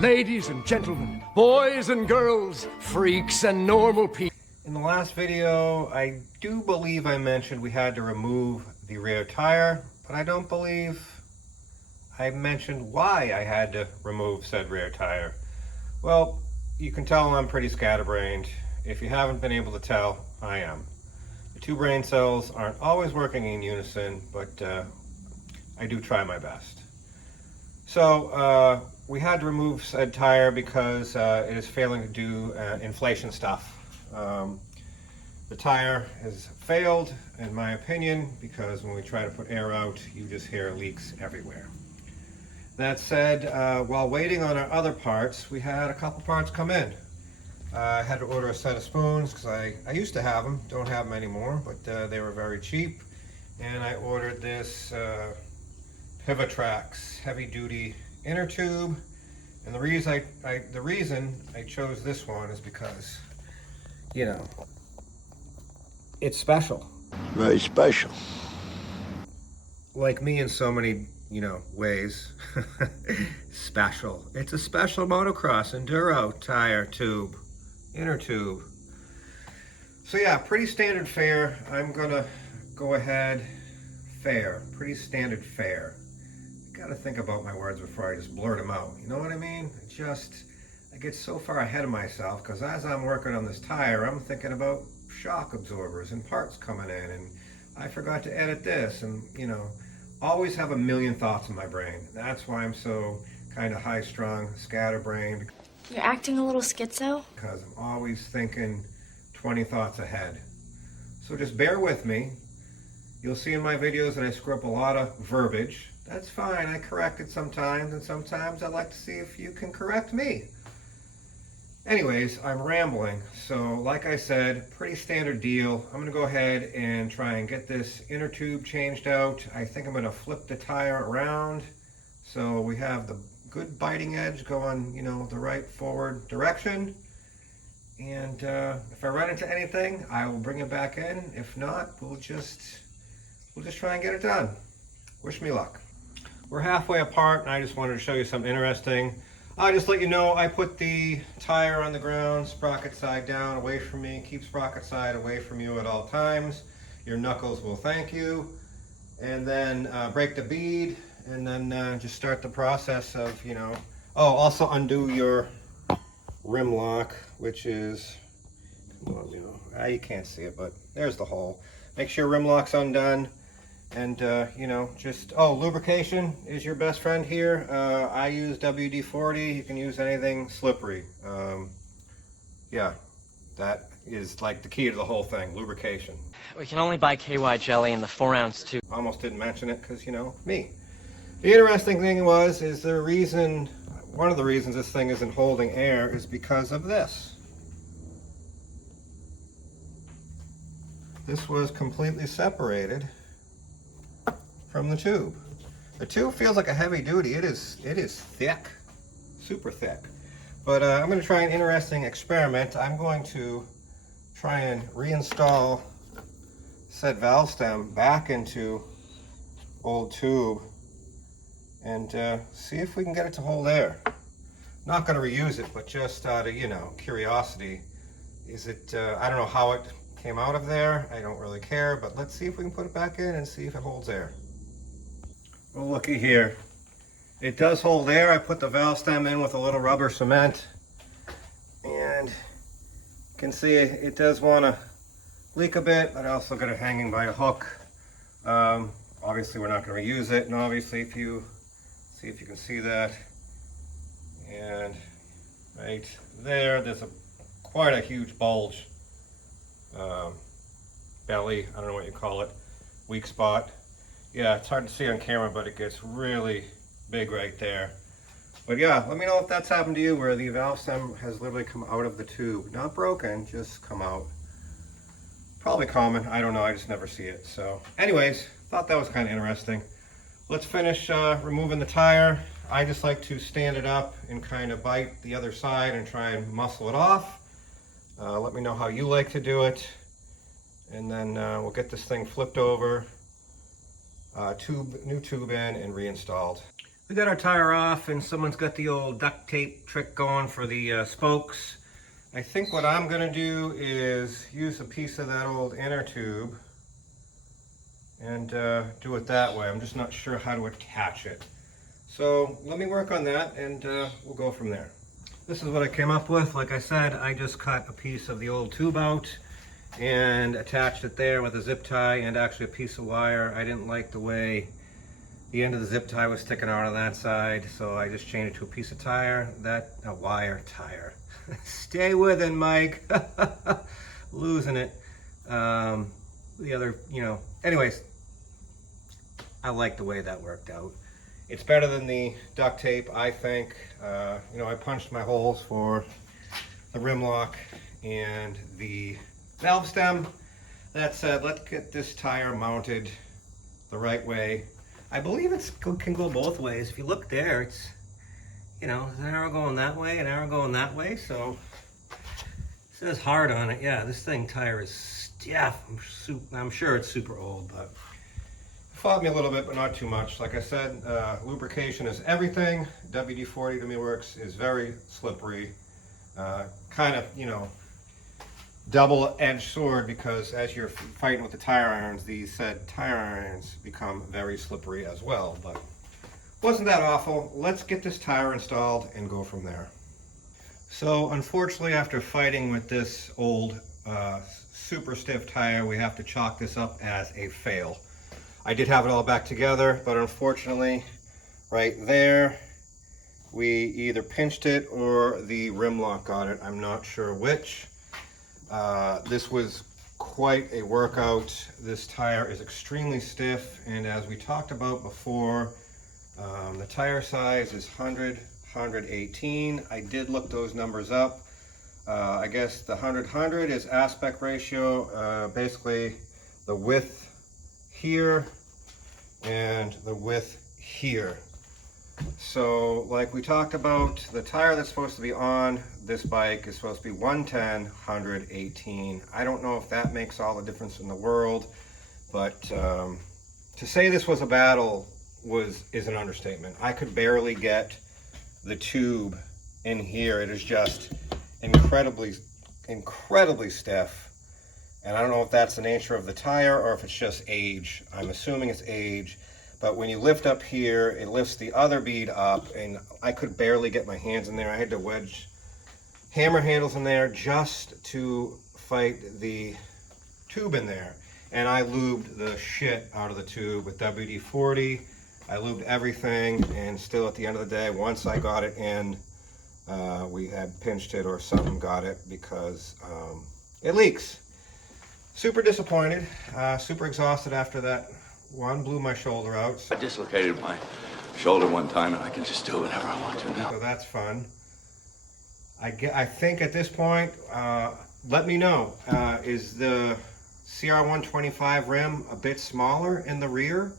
Ladies and gentlemen, boys and girls, freaks and normal people. In the last video, I do believe I mentioned we had to remove the rear tire, but I don't believe I mentioned why I had to remove said rear tire. Well, you can tell I'm pretty scatterbrained. If you haven't been able to tell, I am. The two brain cells aren't always working in unison, but I do try my best. So we had to remove said tire because it is failing to do inflation stuff. The tire has failed, in my opinion, because when we try to put air out, you just hear leaks everywhere. That said, while waiting on our other parts, we had a couple parts come in. I had to order a set of spoons because I used to have them, don't have them anymore, but they were very cheap. And I ordered this Pivotrax heavy duty inner tube. And the reason I chose this one is because, you know, it's special. Very special. Like me in so many, you know, ways. Special. It's a special motocross enduro tire tube, inner tube. So yeah, pretty standard fare. I'm gonna go ahead, fare, pretty standard fare. I gotta think about my words before I just blurt them out. You know what I mean? I get so far ahead of myself because as I'm working on this tire, I'm thinking about shock absorbers and parts coming in, and I forgot to edit this, and you know, always have a million thoughts in my brain. That's why I'm so kind of high-strung, scatterbrained. You're acting a little schizo? Because I'm always thinking 20 thoughts ahead. So just bear with me. You'll see in my videos that I screw up a lot of verbiage. That's fine, I correct it sometimes, and sometimes I like to see if you can correct me. Anyways, I'm rambling. So like I said, pretty standard deal. I'm gonna go ahead and try and get this inner tube changed out. I think I'm gonna flip the tire around so we have the good biting edge going, you know, the right forward direction. And if I run into anything, I will bring it back in. If not, we'll just try and get it done. Wish me luck. We're halfway apart, and I just wanted to show you something interesting. I'll just let you know I put the tire on the ground, sprocket side down, away from me. Keep sprocket side away from you at all times. Your knuckles will thank you. And then break the bead, and then just start the process of, you know, oh, also undo your rim lock, which is, well, you know, you can't see it, but there's the hole. Make sure your rim lock's undone. And, you know, just, lubrication is your best friend here. I use WD-40. You can use anything slippery. Yeah, that is like the key to the whole thing, lubrication. We can only buy KY jelly in the 4-ounce tube. Almost didn't mention it because, you know, me. The interesting thing is the reason, one of the reasons this thing isn't holding air is because of this. This was completely separated from the tube. The tube feels like a heavy duty. It is thick, super thick. But I'm going to try an interesting experiment. I'm going to try and reinstall said valve stem back into old tube and see if we can get it to hold air. Not going to reuse it, but just out of, you know, curiosity. Is it, I don't know how it came out of there. I don't really care, but let's see if we can put it back in and see if it holds air. Well, looky here. It does hold air. I put the valve stem in with a little rubber cement, and you can see it does want to leak a bit, but I also got it hanging by a hook. Obviously we're not going to reuse it, and obviously if you see if you can see that, and right there, there's quite a huge bulge, belly, I don't know what you call it, weak spot. Yeah, it's hard to see on camera, but it gets really big right there. But yeah, let me know if that's happened to you, where the valve stem has literally come out of the tube. Not broken, just come out. Probably common, I don't know, I just never see it. So anyways, thought that was kind of interesting. Let's finish removing the tire. I just like to stand it up and kind of bite the other side and try and muscle it off. Let me know how you like to do it. And then we'll get this thing flipped over. New tube in and reinstalled. We got our tire off and someone's got the old duct tape trick going for the spokes. I think what I'm gonna do is use a piece of that old inner tube and do it that way. I'm just not sure how to attach it. So let me work on that and we'll go from there. This is what I came up with. Like I said, I just cut a piece of the old tube out and attached it there with a zip tie and actually a piece of wire. I didn't like the way the end of the zip tie was sticking out on that side, so I just changed it to a piece of tire. A wire tire. Stay with it, Mike. Losing it. The other, anyways, I like the way that worked out. It's better than the duct tape, I think. I punched my holes for the rim lock and the valve stem. That said, let's get this tire mounted the right way. I believe it can go both ways. If you look there, it's, there's an arrow going that way, an arrow going that way, so it says hard on it. Yeah, this tire is stiff. I'm sure it's super old, but it fought me a little bit, but not too much. Like I said, lubrication is everything. WD-40 to me works, is very slippery. Kind of, double-edged sword, because as you're fighting with the tire irons, these said tire irons become very slippery as well. But wasn't that awful. Let's get this tire installed and go from there. So unfortunately, after fighting with this old super stiff tire, we have to chalk this up as a fail. I did have it all back together, but unfortunately right there we either pinched it or the rim lock got it. I'm not sure which. This was quite a workout. This tire is extremely stiff, and as we talked about before, the tire size is 118. I did look those numbers up. I guess the 100 is aspect ratio, basically the width here and the width here. So like we talked about, the tire that's supposed to be on this bike is supposed to be 110, 118. I don't know if that makes all the difference in the world, but to say this was a battle is an understatement. I could barely get the tube in here. It is just incredibly stiff. And I don't know if that's the nature of the tire or if it's just age. I'm assuming it's age. But when you lift up here, it lifts the other bead up, and I could barely get my hands in there. I had to wedge hammer handles in there just to fight the tube in there. And I lubed the shit out of the tube with WD-40. I lubed everything, and still at the end of the day, once I got it in, we had pinched it or something got it because it leaks. Super disappointed, super exhausted after that. One blew my shoulder out. I dislocated my shoulder one time, and I can just do whatever I want to now. So that's fun. I think at this point, let me know, is the CR125 rim a bit smaller in the rear?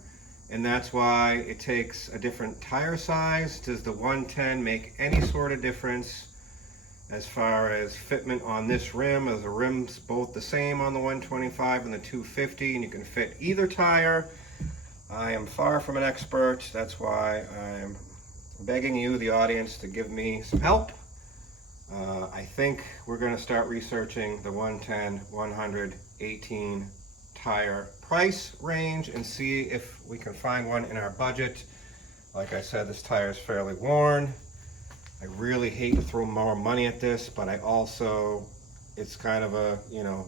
And that's why it takes a different tire size? Does the 110 make any sort of difference as far as fitment on this rim? Are the rims both the same on the 125 and the 250, and you can fit either tire? I am far from an expert. That's why I'm begging you, the audience, to give me some help. I think we're going to start researching the 110, 118 tire price range and see if we can find one in our budget. Like I said, this tire is fairly worn. I really hate to throw more money at this, but I also, it's kind of a,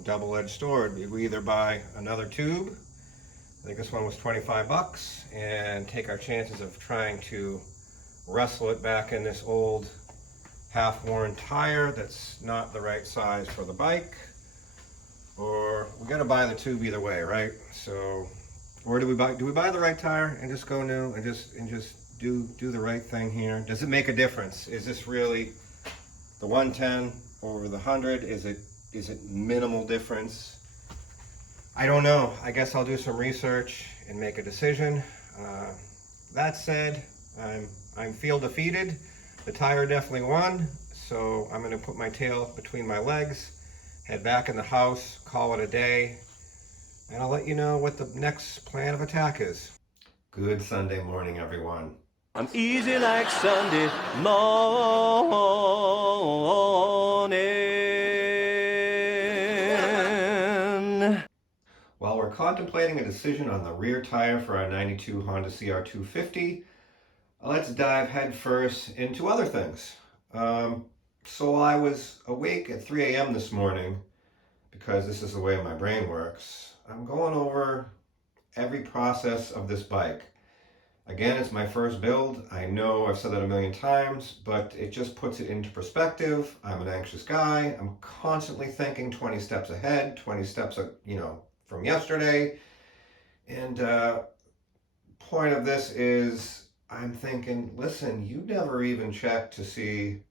double-edged sword. We either buy another tube, I think this one was 25 bucks, and take our chances of trying to wrestle it back in this old half-worn tire that's not the right size for the bike, or we gotta buy the tube either way, right? So, or do we buy the right tire and just go new and just do the right thing here? Does it make a difference? Is this really the 110 over the 100? Is it minimal difference? I don't know. I guess I'll do some research and make a decision. That said, I feel defeated. The tire definitely won, so I'm gonna put my tail between my legs, head back in the house, call it a day, and I'll let you know what the next plan of attack is. Good Sunday morning, everyone. I'm easy like Sunday morning. While we're contemplating a decision on the rear tire for our 92 Honda CR250, let's dive headfirst into other things. So I was awake at 3 a.m. this morning, because this is the way my brain works. I'm going over every process of this bike. Again, it's my first build. I know I've said that a million times, but it just puts it into perspective. I'm an anxious guy. I'm constantly thinking 20 steps ahead, 20 steps, from yesterday. And point of this is I'm thinking, listen, you never even checked to see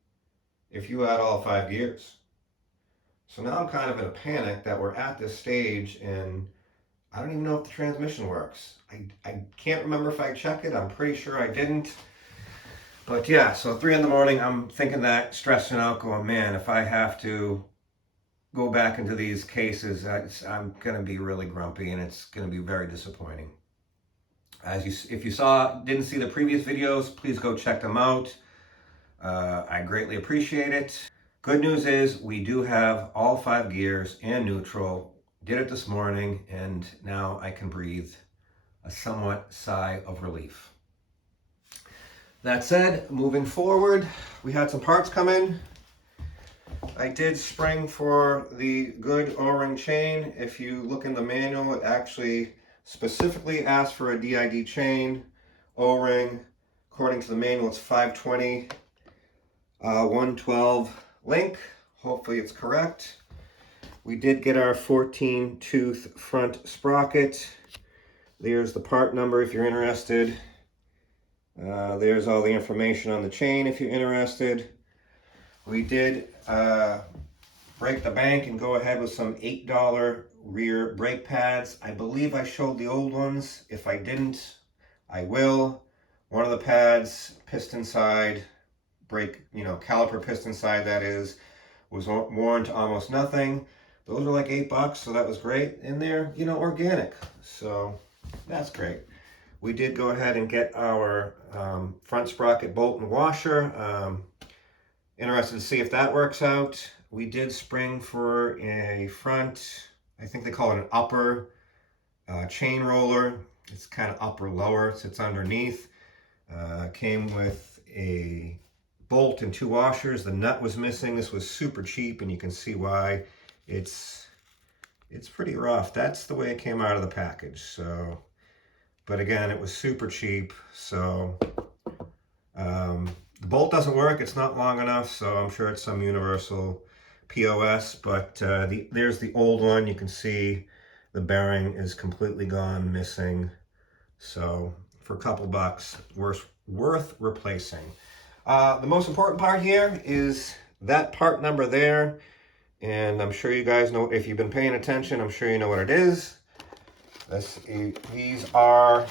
if you had all 5 gears. So now I'm kind of in a panic that we're at this stage and I don't even know if the transmission works. I can't remember if I checked it. I'm pretty sure I didn't. But yeah, so 3 in the morning, I'm thinking that, stressing out, going, man, if I have to go back into these cases, I'm going to be really grumpy and it's going to be very disappointing. If you didn't see the previous videos, please go check them out. I greatly appreciate it. Good news is we do have all 5 gears and neutral. Did it this morning, and now I can breathe a somewhat sigh of relief. That said, moving forward, we had some parts come in. I did spring for the good O-ring chain. If you look in the manual, it actually specifically asks for a DID chain, O-ring. According to the manual, it's 520, 112 link. Hopefully it's correct. We did get our 14 tooth front sprocket. There's the part number if you're interested. There's all the information on the chain if you're interested. We did break the bank and go ahead with some $8 rear brake pads. I believe I showed the old ones. If I didn't, I will. One of the pads, piston side, brake, caliper piston side that is, was worn to almost nothing. Those were like $8, so that was great. And they're, organic. So that's great. We did go ahead and get our front sprocket bolt and washer. Interested to see if that works out. We did spring for a front, I think they call it an upper chain roller. It's kind of upper lower, sits underneath. Came with a bolt and 2 washers. The nut was missing. This was super cheap, and you can see why. It's pretty rough. That's the way it came out of the package. So, but again, it was super cheap. So the bolt doesn't work. It's not long enough. So I'm sure it's some universal POS. But there's the old one. You can see the bearing is completely gone, missing. So for a couple bucks, worth replacing. The most important part here is that part number there. And I'm sure you guys know, if you've been paying attention, I'm sure you know what it is. These are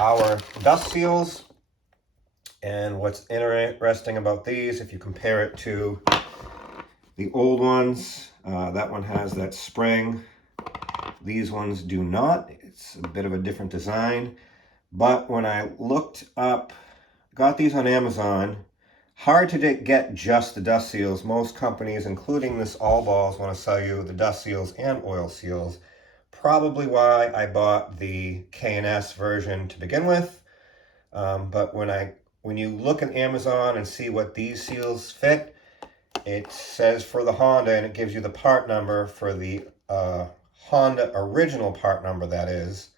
our dust seals. And what's interesting about these, if you compare it to the old ones, that one has that spring. These ones do not. It's a bit of a different design. But when I looked up, got these on Amazon, hard to get just the dust seals. Most companies, including this All Balls, want to sell you the dust seals and oil seals. Probably why I bought the K&S version to begin with. But when you look at Amazon and see what these seals fit, it says for the Honda, and it gives you the part number for the Honda original part number, that is.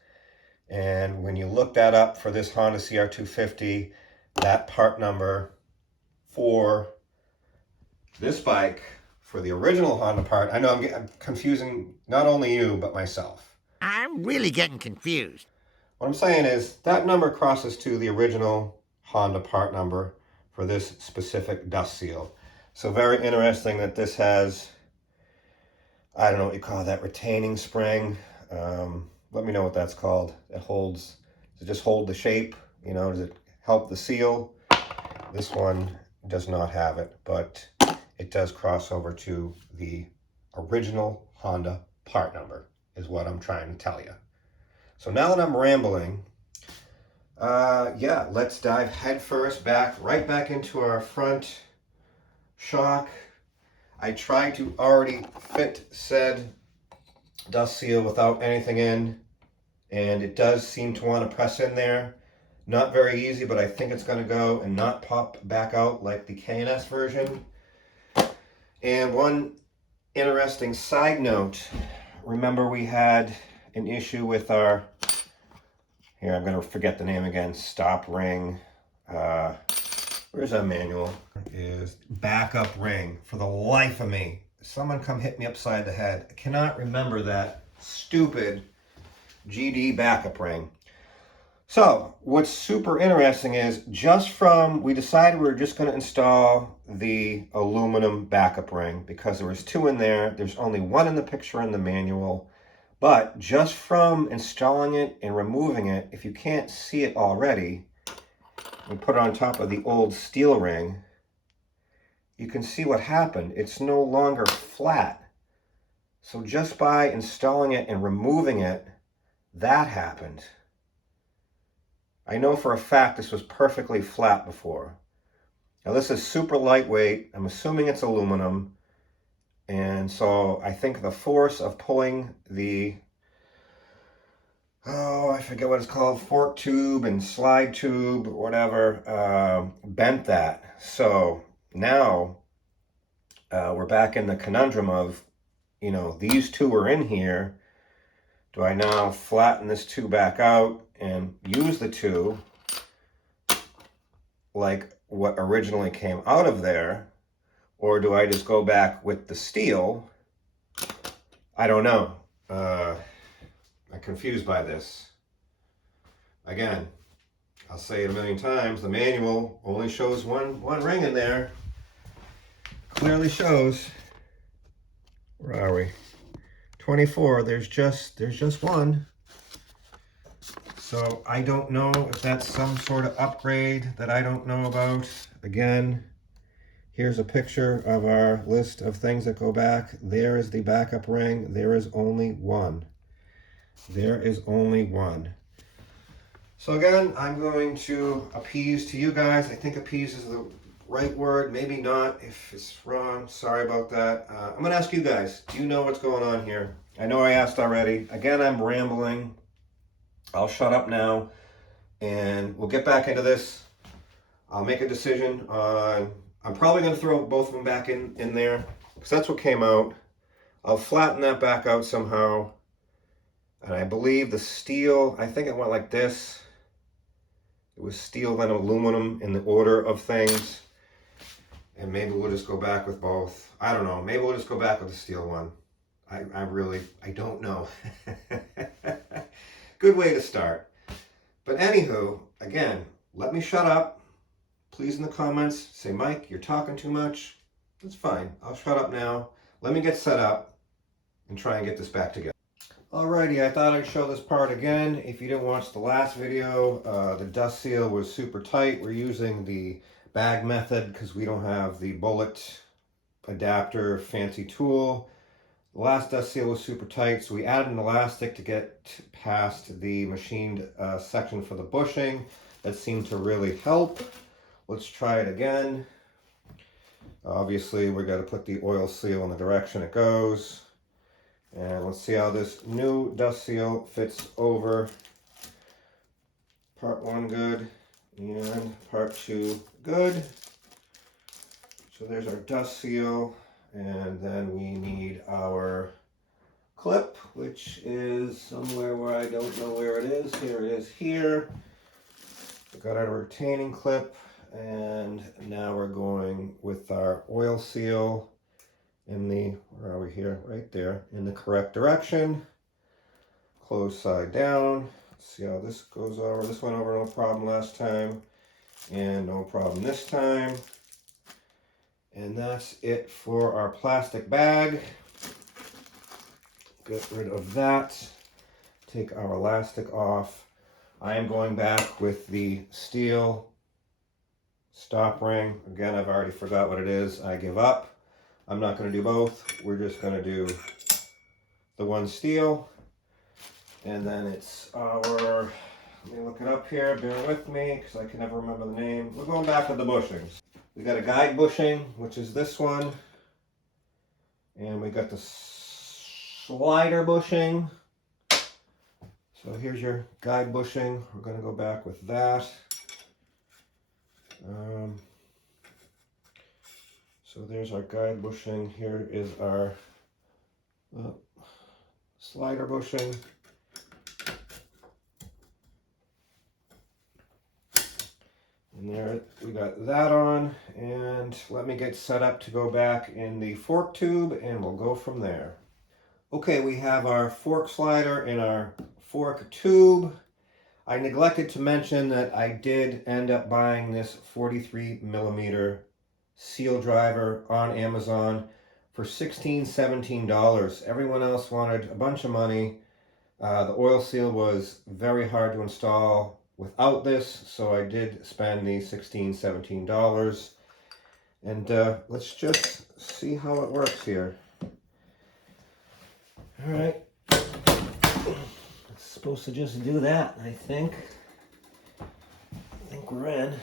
And when you look that up for this Honda CR250, that part number for this bike, for the original Honda part, I know I'm confusing not only you, but myself. I'm really getting confused. What I'm saying is that number crosses to the original Honda part number for this specific dust seal. So very interesting that this has, I don't know what you call that, retaining spring. Let me know what that's called. Does it just hold the shape? Does it help the seal? This one does not have it, but it does cross over to the original Honda part number, is what I'm trying to tell you. So now that I'm rambling, Yeah, let's dive headfirst right back into our front shock. I tried to already fit said dust seal without anything in, and it does seem to want to press in there. Not very easy, but I think it's going to go and not pop back out like the K&S version. And one interesting side note, remember we had an issue with our, here I'm going to forget the name again, stop ring. Where's our manual? Is backup ring. For the life of me, someone come hit me upside the head. I cannot remember that stupid GD backup ring. So what's super interesting is we decided we were just going to install the aluminum backup ring because there was two in there. There's only one in the picture in the manual. But just from installing it and removing it, if you can't see it already, we put it on top of the old steel ring, you can see what happened. It's no longer flat. So just by installing it and removing it, that happened. I know for a fact this was perfectly flat before. Now this is super lightweight. I'm assuming it's aluminum. And so I think the force of pulling the, I forget what it's called, fork tube and slide tube or whatever, bent that. So now we're back in the conundrum of, you know, these two are in here. Do I now flatten this two back out and use the two like what originally came out of there? Or do I just go back with the steel? I don't know. I'm confused by this. Again, I'll say it a million times, the manual only shows one ring in there. Clearly shows. Where are we? 24, there's just one. So I don't know if that's some sort of upgrade that I don't know about. Again, here's a picture of our list of things that go back. There is the backup ring. There is only one. There is only one. So again, I'm going to appease to you guys. I think appease is the right word. Maybe not. If it's wrong, sorry about that. I'm going to ask you guys, do you know what's going on here? I know I asked already. Again, I'm rambling. I'll shut up now and we'll get back into this. I'll make a decision on, I'm probably going to throw both of them back in there because that's what came out. I'll flatten that back out somehow. And I believe the steel, I think it went like this. It was steel then aluminum in the order of things. And maybe we'll just go back with both. I don't know. Maybe we'll just go back with the steel one. I don't know. Good way to start. But anywho, again, let me shut up. Please in the comments, say, Mike, you're talking too much. That's fine. I'll shut up now. Let me get set up and try and get this back together. Alrighty, I thought I'd show this part again. If you didn't watch the last video, the dust seal was super tight. We're using the bag method because we don't have the bullet adapter fancy tool. The last dust seal was super tight, so we added an elastic to get past the machined section for the bushing. That seemed to really help. Let's try it again. Obviously, we got to put the oil seal in the direction it goes. And let's see how this new dust seal fits over. Part 1 good, and part 2 good. So there's our dust seal, and then we need our clip, which is somewhere where I don't know where it is. Here it is here. We got our retaining clip, and now we're going with our oil seal in the, where are we here? Right there, in the correct direction. Close side down. Let's see how this goes over. This went over no problem last time, and no problem this time. And that's it for our plastic bag. Get rid of that. Take our elastic off. I am going back with the steel stop ring. Again, I've already forgot what it is. I give up. I'm not going to do both. We're just going to do the one steel. And then it's our Let me look it up here. Bear with me because I can never remember the name. We're going back with the bushings. We got a guide bushing, which is this one. And we got the slider bushing. So here's your guide bushing. We're going to go back with that. So there's our guide bushing. Here is our slider bushing. And there we got that on. And let me get set up to go back in the fork tube and we'll go from there. Okay, we have our fork slider in our fork tube. I neglected to mention that I did end up buying this 43mm seal driver on Amazon for $16, $17. Everyone else wanted a bunch of money. The oil seal was very hard to install without this, so I did spend the $16, $17. And let's just see how it works here. All right. It's supposed to just do that, I think. I think we're in.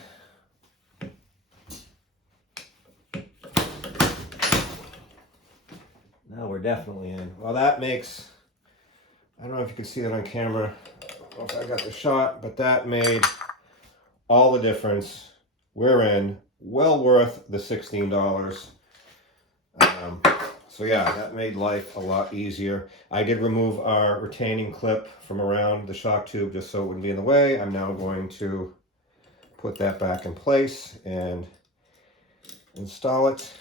Now we're definitely in. Well, that makes, I don't know if you can see that on camera. I don't know if I got the shot, but that made all the difference. We're in. Well worth the $16. So yeah, that made life a lot easier. I did remove our retaining clip from around the shock tube just so it wouldn't be in the way. I'm now going to put that back in place and install it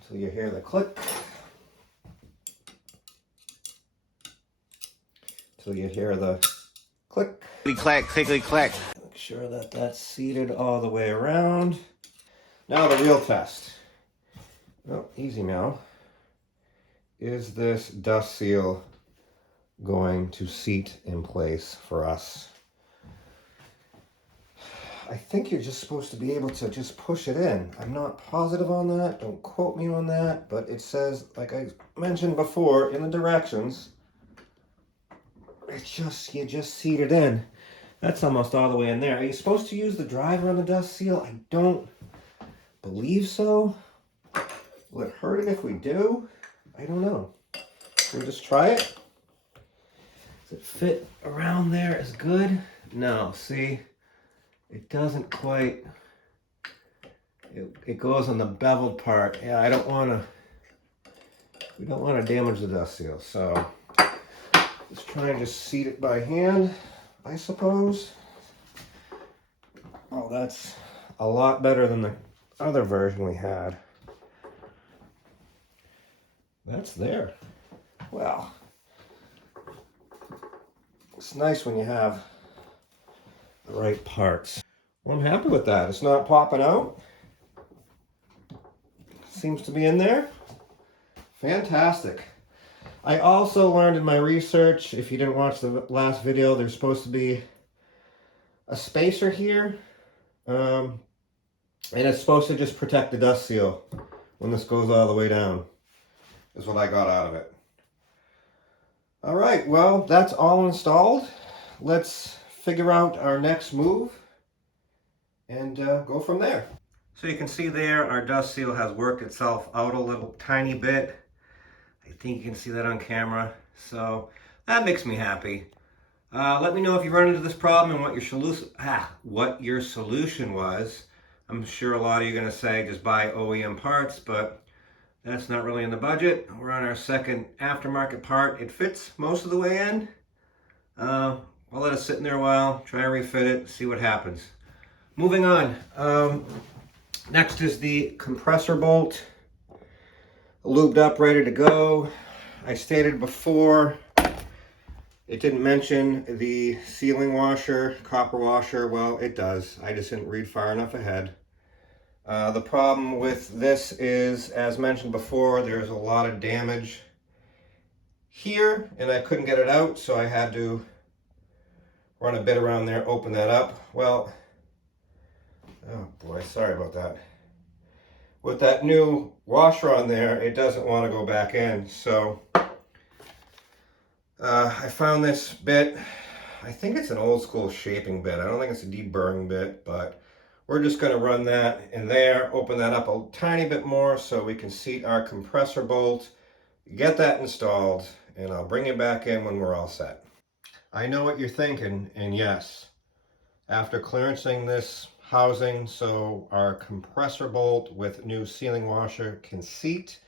until you hear the click. Until you hear the click. Clickety-clack, clickety-clack. Make sure that that's seated all the way around. Now the real test. Oh, easy now. Is this dust seal going to seat in place for us? I think you're just supposed to be able to just push it in. I'm not positive on that. Don't quote me on that. But it says, like I mentioned before, in the directions, you just seat it in. That's almost all the way in there. Are you supposed to use the driver on the dust seal? I don't believe so. Will it hurt it if we do? I don't know. We'll just try it. Does it fit around there as good? No, see, it doesn't quite. It goes on the beveled part. Yeah, we don't want to damage the dust seal. So let's try and just seat it by hand, I suppose. Oh, that's a lot better than the other version we had. That's there. Well, it's nice when you have the right parts. Well, I'm happy with that. It's not popping out. Seems to be in there. Fantastic. I also learned in my research, if you didn't watch the last video, there's supposed to be a spacer here. And it's supposed to just protect the dust seal when this goes all the way down, is what I got out of it. All right, well, that's all installed. Let's figure out our next move and go from there. So you can see there, our dust seal has worked itself out a little tiny bit. I think you can see that on camera. So that makes me happy. Let me know if you run into this problem and what your solution was. I'm sure a lot of you are going to say just buy OEM parts, but that's not really in the budget. We're on our second aftermarket part. It fits most of the way in. I'll let it sit in there a while, try and refit it, see what happens. Moving on. Next is the compressor bolt. Lubed up, ready to go. I stated before, it didn't mention the sealing washer, copper washer. Well, it does. I just didn't read far enough ahead. The problem with this is, as mentioned before, there's a lot of damage here, and I couldn't get it out, so I had to run a bit around there, open that up. Well, oh boy, sorry about that. With that new washer on there, it doesn't want to go back in, so I found this bit. I think it's an old school shaping bit. I don't think it's a deburring bit, but we're just going to run that in there, open that up a tiny bit more so we can seat our compressor bolt, get that installed, and I'll bring it back in when we're all set. I know what you're thinking, and yes, after clearancing this housing so our compressor bolt with new sealing washer can seat,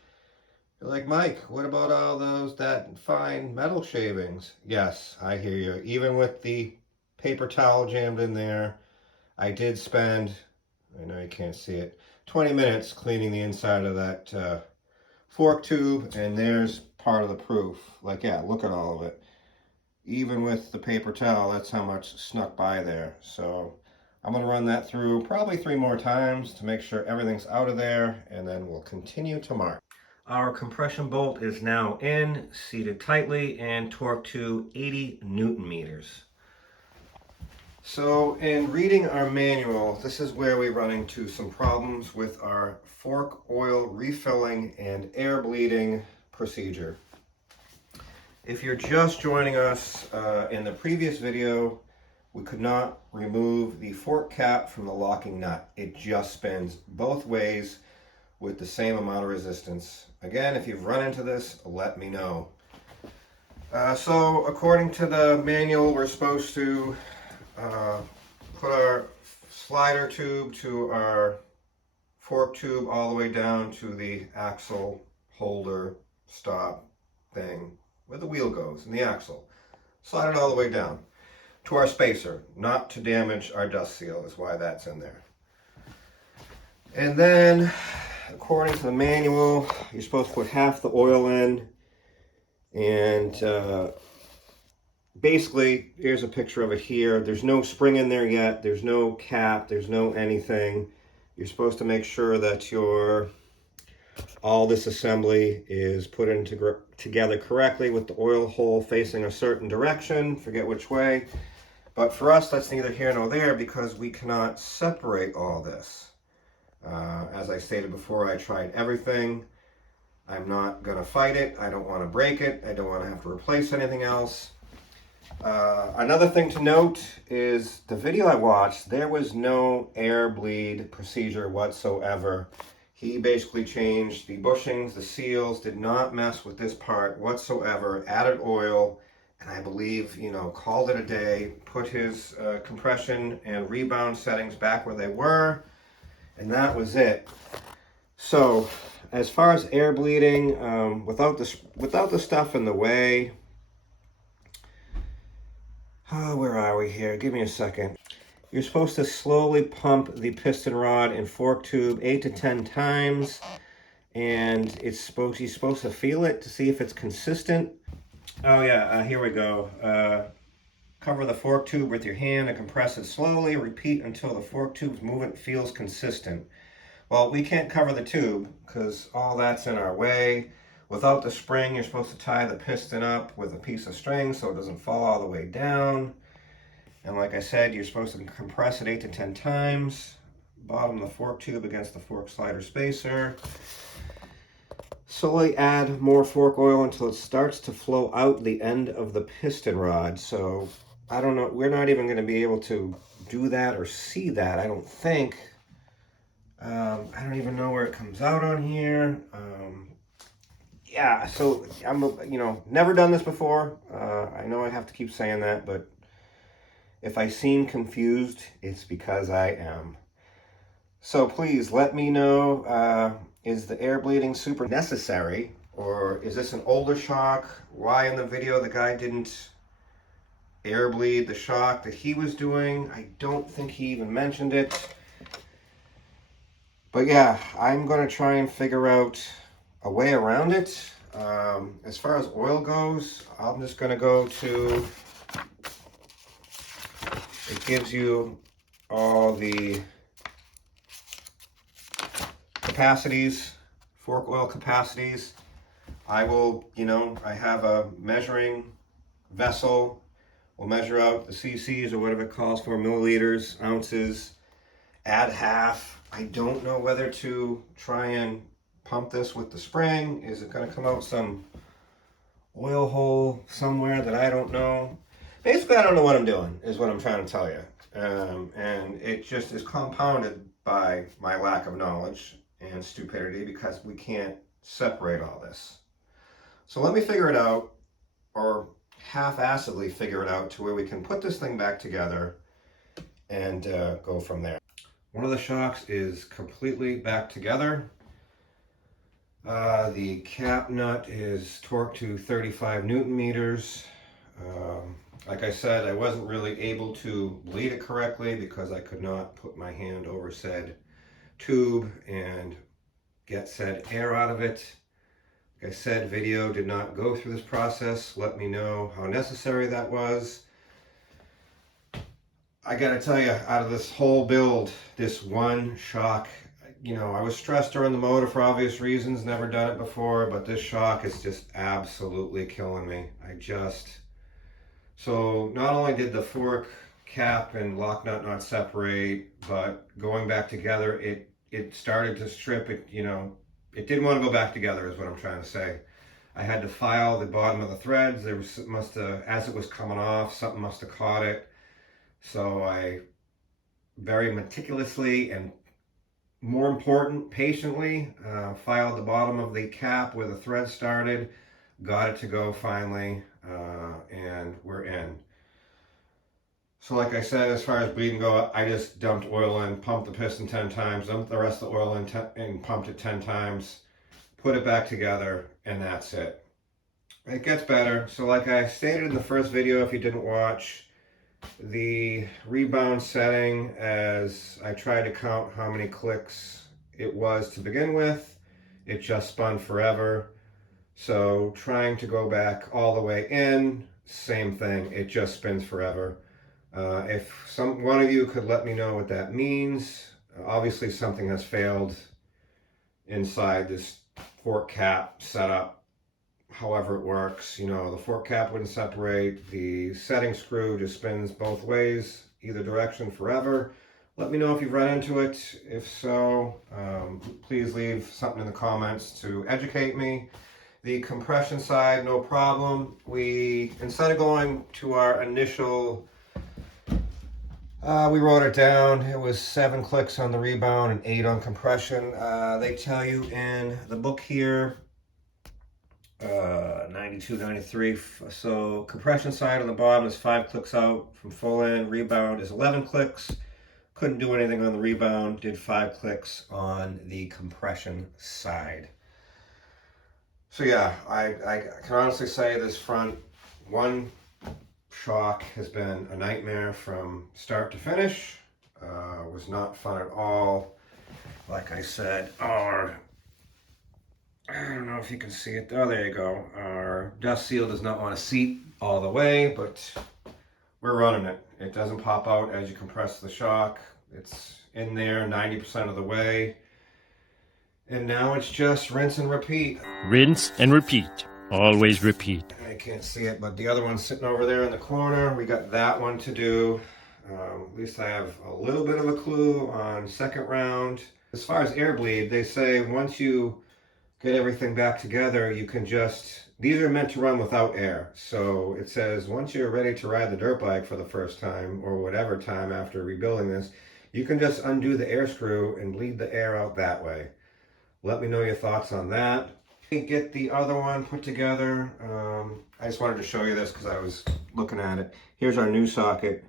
you're like, Mike, what about all that fine metal shavings? Yes, I hear you. Even with the paper towel jammed in there, I did spend, I know you can't see it, 20 minutes cleaning the inside of that fork tube, and there's part of the proof. Like, yeah, look at all of it. Even with the paper towel, that's how much snuck by there. So I'm going to run that through probably 3 more times to make sure everything's out of there, and then we'll continue tomorrow. Our compression bolt is now in, seated tightly, and torqued to 80 Newton meters. So in reading our manual, this is where we run into some problems with our fork oil refilling and air bleeding procedure. If you're just joining us, in the previous video, we could not remove the fork cap from the locking nut. It just spins both ways with the same amount of resistance. Again, if you've run into this, let me know. So according to the manual, we're supposed to put our slider tube to our fork tube all the way down to the axle holder stop thing where the wheel goes and the axle. Slide it all the way down to our spacer, not to damage our dust seal is why that's in there. And then, according to the manual, you're supposed to put half the oil in, and basically, here's a picture of it here. There's no spring in there yet. There's no cap. There's no anything. You're supposed to make sure that all this assembly is put together correctly with the oil hole facing a certain direction. Forget which way. But for us, that's neither here nor there because we cannot separate all this. As I stated before, I tried everything. I'm not going to fight it. I don't want to break it. I don't want to have to replace anything else. Another thing to note is the video I watched, there was no air bleed procedure whatsoever. He basically changed the bushings, the seals, did not mess with this part whatsoever, added oil, and I believe, called it a day, put his compression and rebound settings back where they were, and that was it. So, as far as air bleeding, without the stuff in the way, where are we here? Give me a second. You're supposed to slowly pump the piston rod and fork tube 8 to 10 times, and you're supposed to feel it to see if it's consistent. Oh yeah, here we go. Cover the fork tube with your hand and compress it slowly. Repeat until the fork tube's movement feels consistent. Well, we can't cover the tube because all that's in our way. Without the spring, you're supposed to tie the piston up with a piece of string so it doesn't fall all the way down. And like I said, you're supposed to compress it 8 to 10 times. Bottom the fork tube against the fork slider spacer. Slowly add more fork oil until it starts to flow out the end of the piston rod. So, I don't know, we're not even going to be able to do that or see that, I don't think. I don't even know where it comes out on here. Yeah, so I'm, never done this before. I know I have to keep saying that, but if I seem confused, it's because I am. So please let me know, is the air bleeding super necessary? Or is this an older shock? Why in the video the guy didn't air bleed the shock that he was doing? I don't think he even mentioned it. But yeah, I'm going to try and figure out a way around it. As far as oil goes, I'm just going to go to, it gives you all the capacities, fork oil capacities. I will, I have a measuring vessel. We'll measure out the cc's or whatever it calls for, milliliters, ounces, add half. I don't know whether to try and pump this with the spring. Is it going to come out some oil hole somewhere that I don't know. Basically, I don't know what I'm doing, is what I'm trying to tell you. And it just is compounded by my lack of knowledge and stupidity because we can't separate all this. So let me figure it out, or half-assedly figure it out to where we can put this thing back together and go from there. One of the shocks is completely back together. The cap nut is torqued to 35 Newton meters. Like I said, I wasn't really able to bleed it correctly because I could not put my hand over said tube and get said air out of it. Like I said, video did not go through this process. Let me know how necessary that was. I gotta tell you, out of this whole build, this one shock, you know, I was stressed during the motor for obvious reasons, never done it before, but this shock is just absolutely killing me. So not only did the fork cap and lock nut not separate, but going back together, it started to strip. It, you know, it didn't want to go back together is what I'm trying to say. I had to file the bottom of the threads. There was, as it was coming off, something must have caught it. So I very meticulously and, more important, patiently filed the bottom of the cap where the thread started, got it to go finally, and we're in. So like I said, as far as bleeding go, I just dumped oil in, pumped the piston 10 times, dumped the rest of the oil in and pumped it 10 times, put it back together, and that's it. It gets better. So like I stated in the first video, if you didn't watch, the rebound setting, as I tried to count how many clicks it was to begin with, it just spun forever. So trying to go back all the way in, same thing, it just spins forever. If one of you could let me know what that means, obviously something has failed inside this fork cap setup. However it works, you know, the fork cap wouldn't separate, the setting screw just spins both ways, either direction forever. Let me know if you've run into it. If so, please leave something in the comments to educate me. The compression side, no problem. Instead of going to our initial, we wrote it down. It was 7 clicks on the rebound and 8 on compression. They tell you in the book here, 92, 93. So compression side on the bottom is 5 clicks out from full end. Rebound is 11 clicks. Couldn't do anything on the rebound. Did 5 clicks on the compression side. So yeah, I can honestly say this front one shock has been a nightmare from start to finish. Was not fun at all. Like I said, I don't know if you can see it. Oh, there you go. Our dust seal does not want to seat all the way, but we're running it. It doesn't pop out as you compress the shock. It's in there 90% of the way. And now it's just rinse and repeat. Rinse and repeat. Always repeat. I can't see it, but the other one's sitting over there in the corner. We got that one to do. At least I have a little bit of a clue on second round. As far as air bleed, they say once you get everything back together, you can these are meant to run without air. So it says once you're ready to ride the dirt bike for the first time, or whatever time after rebuilding this, you can just undo the air screw and bleed the air out that way. Let me know your thoughts on that. Get the other one put together. I just wanted to show you this because I was looking at it. Here's our new socket.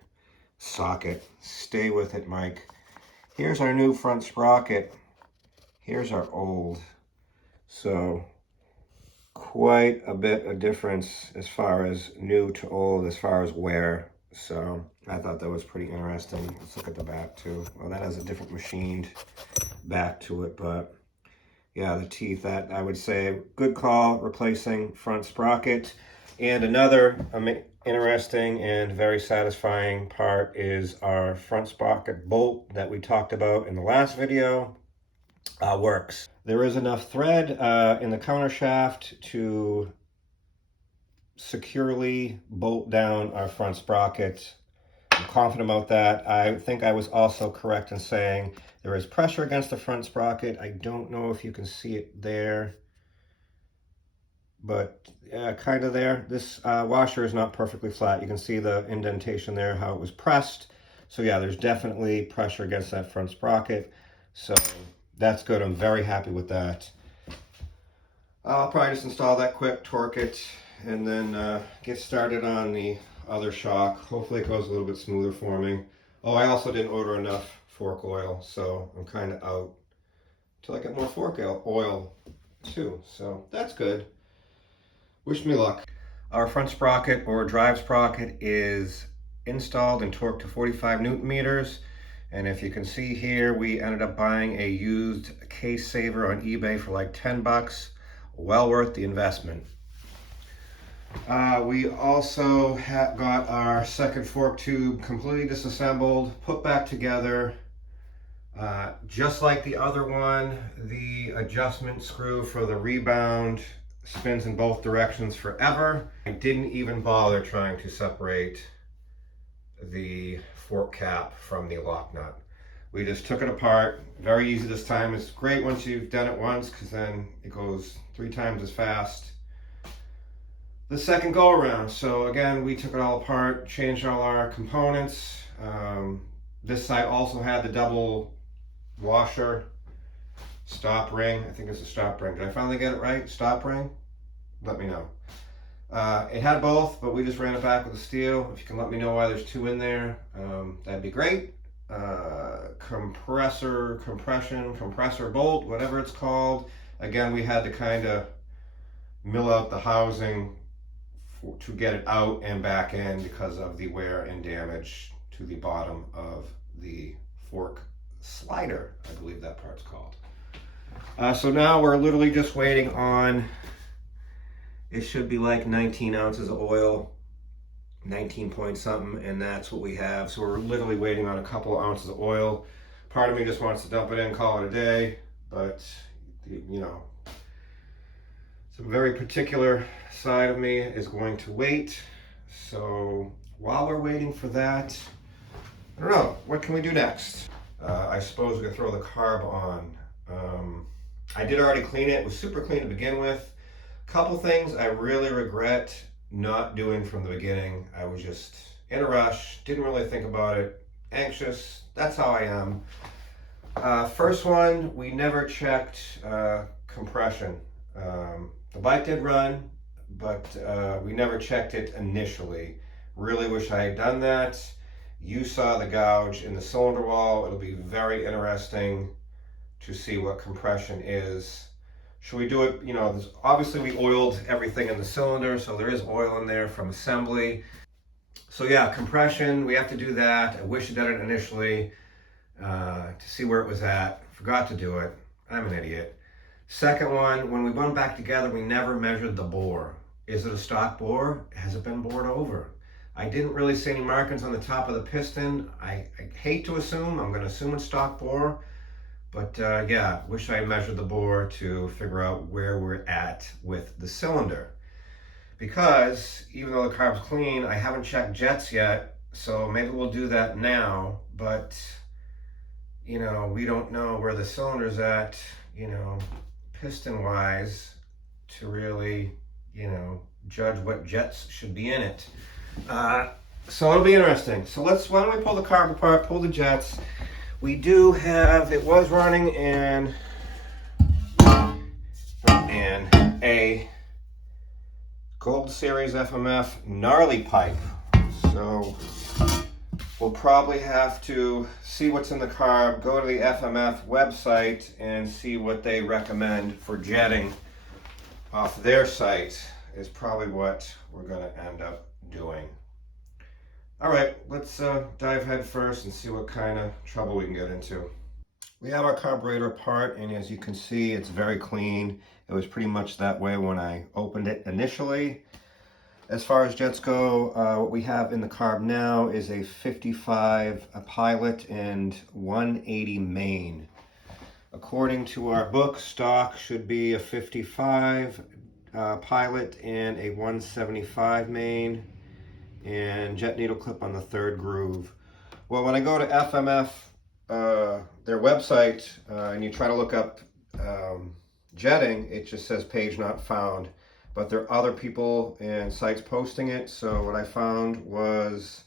Stay with it, Mike. Here's our new front sprocket. Here's our old. So quite a bit of difference as far as new to old, as far as wear. So I thought that was pretty interesting. Let's look at the back too. Well, that has a different machined back to it, but yeah, the teeth, that I would say good call replacing front sprocket. And another interesting and very satisfying part is our front sprocket bolt that we talked about in the last video. Works. There is enough thread in the counter shaft to securely bolt down our front sprocket. I'm confident about that. I think I was also correct in saying there is pressure against the front sprocket. I don't know if you can see it there, but kind of there. This washer is not perfectly flat. You can see the indentation there, how it was pressed. So yeah, there's definitely pressure against that front sprocket. So that's good. I'm very happy with that. I'll probably just install that quick, torque it, and then get started on the other shock. Hopefully it goes a little bit smoother for me. Oh, I also didn't order enough fork oil, so I'm kind of out till I get more fork oil too. So that's good. Wish me luck. Our front sprocket or drive sprocket is installed and torqued to 45 Newton meters. And if you can see here, we ended up buying a used case saver on eBay for like 10 bucks. Well worth the investment. We also got our second fork tube completely disassembled, put back together. Just like the other one, the adjustment screw for the rebound spins in both directions forever. I didn't even bother trying to separate the fork cap from the lock nut. We just took it apart. Very easy this time. It's great once you've done it once, because then it goes 3 times as fast the second go around. So again, we took it all apart, changed all our components. This side also had the double washer stop ring. I think it's a stop ring. Did I finally get it right? Stop ring? Let me know. It had both, but we just ran it back with the steel. If you can let me know why there's 2 in there, that'd be great. Compressor bolt, whatever it's called. Again, we had to kind of mill out the housing to get it out and back in because of the wear and damage to the bottom of the fork slider, I believe that part's called. So now we're literally just waiting on, it should be like 19 ounces of oil, 19 point something, and that's what we have. So we're literally waiting on a couple of ounces of oil. Part of me just wants to dump it in, call it a day, but you know, some very particular side of me is going to wait. So while we're waiting for that, I don't know, what can we do next? I suppose we can throw the carb on. I did already clean it. It was super clean to begin with. Couple things I really regret not doing from the beginning. I was just in a rush, didn't really think about it, anxious. That's how I am. First one, we never checked compression. The bike did run, but we never checked it initially. Really wish I had done that. You saw the gouge in the cylinder wall. It'll be very interesting to see what compression is. Should we do it, you know, obviously we oiled everything in the cylinder, so there is oil in there from assembly. So yeah, compression, we have to do that. I wish I did it initially to see where it was at. Forgot to do it. I'm an idiot. Second one, when we went back together, we never measured the bore. Is it a stock bore? Has it been bored over? I didn't really see any markings on the top of the piston. I hate to assume. I'm going to assume it's stock bore. But yeah, wish I measured the bore to figure out where we're at with the cylinder. Because even though the carb's clean, I haven't checked jets yet. So maybe we'll do that now. But, you know, we don't know where the cylinder's at, you know, piston-wise, to really, you know, judge what jets should be in it. So it'll be interesting. So why don't we pull the carb apart, pull the jets. We do have, it was running in a Gold Series FMF gnarly pipe. So we'll probably have to see what's in the carb, go to the FMF website and see what they recommend for jetting off their site is probably what we're going to end up doing. All right, let's dive head first and see what kind of trouble we can get into. We have our carburetor apart, and as you can see, it's very clean. It was pretty much that way when I opened it initially. As far as jets go, what we have in the carb now is a 55 Pilot and 180 main. According to our book, stock should be a 55 Pilot and a 175 main, and jet needle clip on the 3rd groove. Well, when I go to FMF, their website, and you try to look up jetting, it just says page not found. but there are other people and sites posting it. So what I found was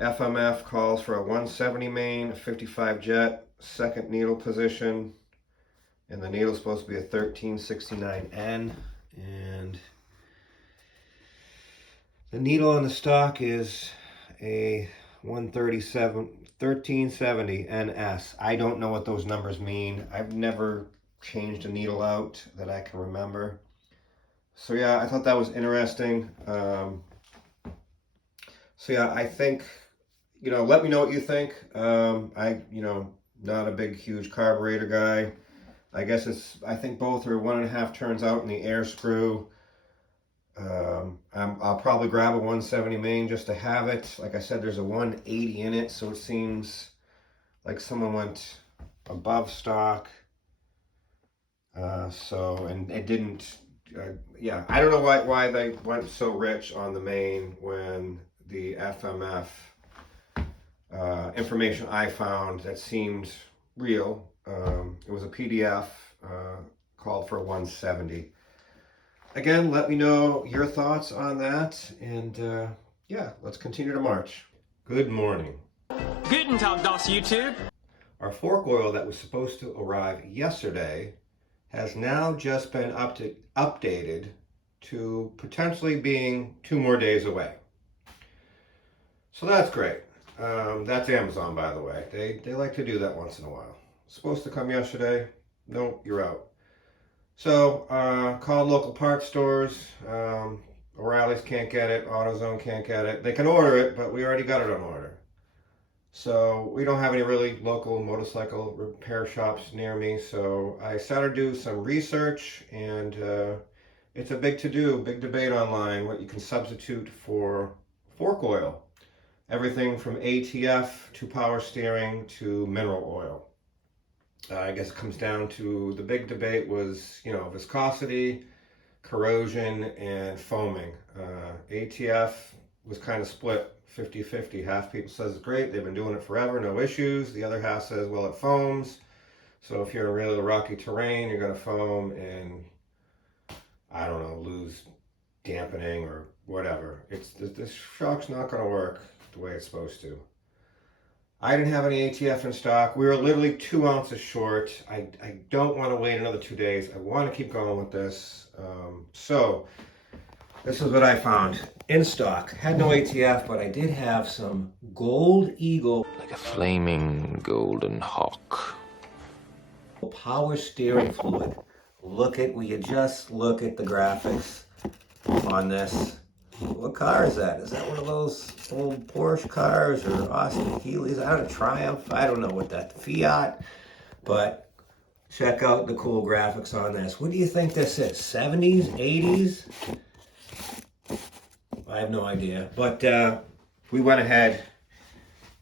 FMF calls for a 170 main, a 55 jet, second needle position, and the needle's supposed to be a 1369N, and the needle on the stock is a 1370 NS. I don't know what those numbers mean. I've never changed a needle out that I can remember. So yeah, I thought that was interesting. So yeah, I think, let me know what you think. Not a big, huge carburetor guy. I think both are 1.5 turns out in the air screw. I'll probably grab a 170 main just to have it. Like I said, there's a 180 in it, so it seems like someone went above stock. And it didn't, I don't know why they went so rich on the main when the FMF information I found that seemed real. It was a PDF, called for 170. Again, let me know your thoughts on that, and let's continue to march. Good morning. Guten Tag, das YouTube. Our fork oil that was supposed to arrive yesterday has now just been updated to potentially being 2 more days away. So that's great. That's Amazon, by the way. They like to do that once in a while. Supposed to come yesterday. Nope, you're out. So called local parts stores. O'Reilly's can't get it. AutoZone can't get it. They can order it, but we already got it on order. So we don't have any really local motorcycle repair shops near me. So I started to do some research, and it's a big to-do, big debate online, what you can substitute for fork oil. Everything from ATF to power steering to mineral oil. I guess it comes down to, the big debate was, viscosity, corrosion, and foaming. ATF was kind of split 50-50. Half people says it's great, they've been doing it forever, no issues. The other half says, well, it foams. So if you're in really rocky terrain, you're going to foam and, I don't know, lose dampening or whatever. This shock's not going to work the way it's supposed to. I didn't have any ATF in stock. We were literally 2 ounces short. I don't want to wait another 2 days. I want to keep going with this. So this is what I found in stock. Had no ATF, but I did have some Gold Eagle, like a flaming golden hawk, power steering fluid. Will you just look at the graphics on this? What car is that? Is that one of those old Porsche cars or Austin Healey's? I don't know, Triumph? I don't know what that, Fiat. But check out the cool graphics on this. What do you think this is? 70s? 80s? I have no idea. But we went ahead,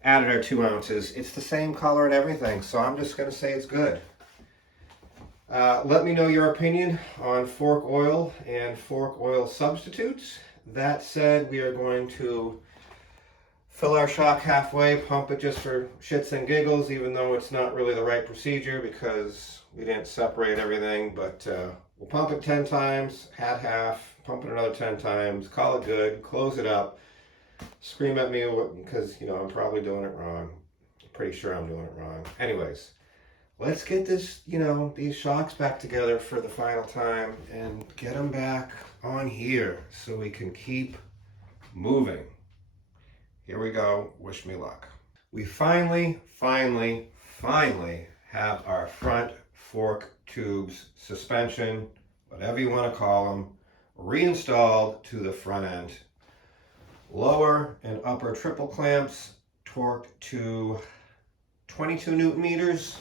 added our 2 ounces. It's the same color and everything, so I'm just going to say it's good. Let me know your opinion on fork oil and fork oil substitutes. That said, we are going to fill our shock halfway, pump it just for shits and giggles, even though it's not really the right procedure because we didn't separate everything. But we'll pump it 10 times, add half, pump it another 10 times, call it good, close it up, scream at me because, I'm probably doing it wrong. I'm pretty sure I'm doing it wrong. Anyways, let's get this, these shocks back together for the final time and get them back on here so we can keep moving. Here we go. Wish me luck. We finally have our front fork tubes, suspension, whatever you want to call them, reinstalled to the front end. Lower and upper triple clamps torqued to 22 Newton meters.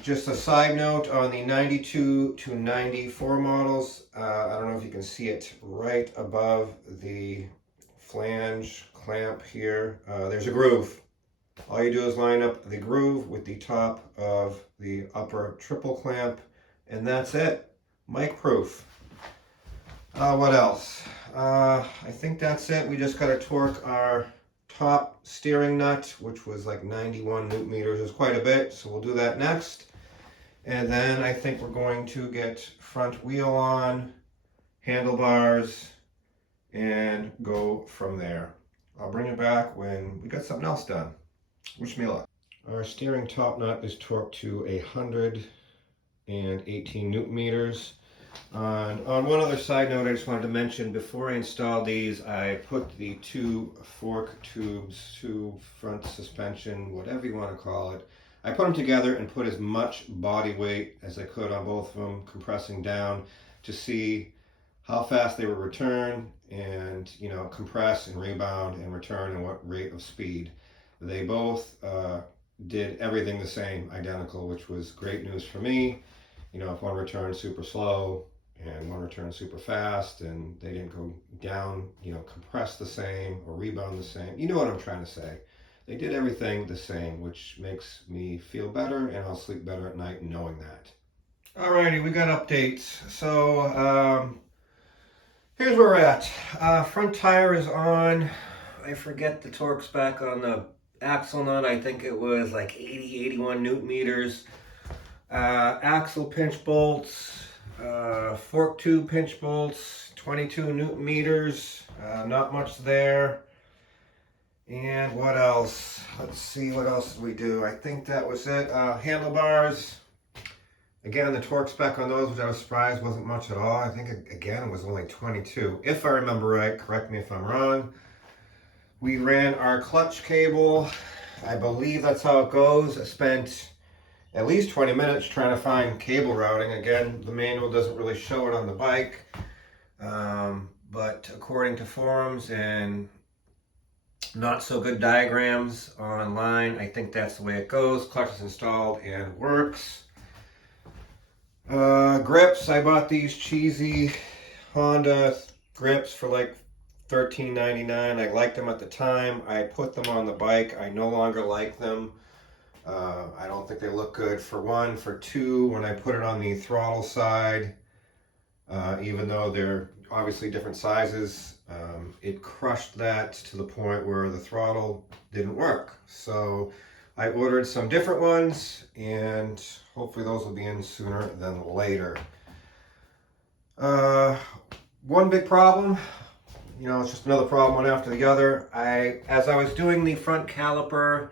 Just a side note on the 92 to 94 models, I don't know if you can see it right above the flange clamp here. There's a groove. All you do is line up the groove with the top of the upper triple clamp, and that's it. Mic proof. What else? I think that's it. We just got to torque our top steering nut, which was like 91 Newton meters. Is quite a bit, so we'll do that next. And then I think we're going to get front wheel on, handlebars, and go from there. I'll bring it back when we got something else done. Wish me luck. Our steering top nut is torqued to 118 Newton meters. On one other side note, I just wanted to mention, before I installed these, I put the two fork tubes, two front suspension, whatever you want to call it, I put them together and put as much body weight as I could on both of them, compressing down to see how fast they would return and, you know, compress and rebound and return and what rate of speed. They both did everything the same, identical, which was great news for me. You know, if one returned super slow and one returned super fast and they didn't go down, you know, compress the same or rebound the same. You know what I'm trying to say. They did everything the same, which makes me feel better, and I'll sleep better at night knowing that. Alrighty, we got updates. So, here's where we're at. Front tire is on. I forget the torque spec on the axle nut. I think it was like 80, 81 Newton meters. Axle pinch bolts, fork tube pinch bolts, 22 Newton meters. Not much there. And what else? Let's see, what else did we do? I think that was it. Handlebars. Again, the torque spec on those, which I was surprised wasn't much at all. I think, again, it was only 22. If I remember right, correct me if I'm wrong. We ran our clutch cable. I believe that's how it goes. I spent at least 20 minutes trying to find cable routing. Again, the manual doesn't really show it on the bike. But according to forums and not so good diagrams online, I think that's the way it goes. Clutch is installed and works. Grips, I bought these cheesy Honda grips for like $13.99. I liked them at the time. I put them on the bike. I no longer like them. I don't think they look good, for one. For two, when I put it on the throttle side, even though they're obviously different sizes, it crushed that to the point where the throttle didn't work. So I ordered some different ones, and hopefully those will be in sooner than later. One big problem, you know, it's just another problem one after the other. As I was doing the front caliper,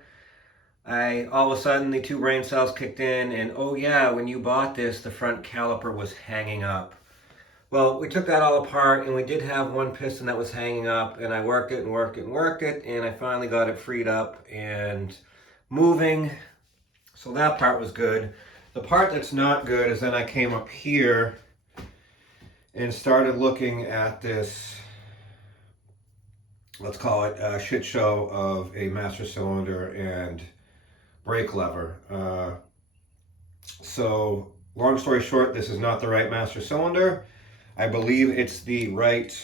all of a sudden the two brain cells kicked in, and oh yeah, when you bought this, the front caliper was hanging up. Well, we took that all apart, and we did have one piston that was hanging up, and I worked it and worked it and worked it, and I finally got it freed up and moving. So that part was good. The part that's not good is then I came up here and started looking at this, let's call it a shit show of a master cylinder and brake lever. So long story short, this is not the right master cylinder. I believe it's the right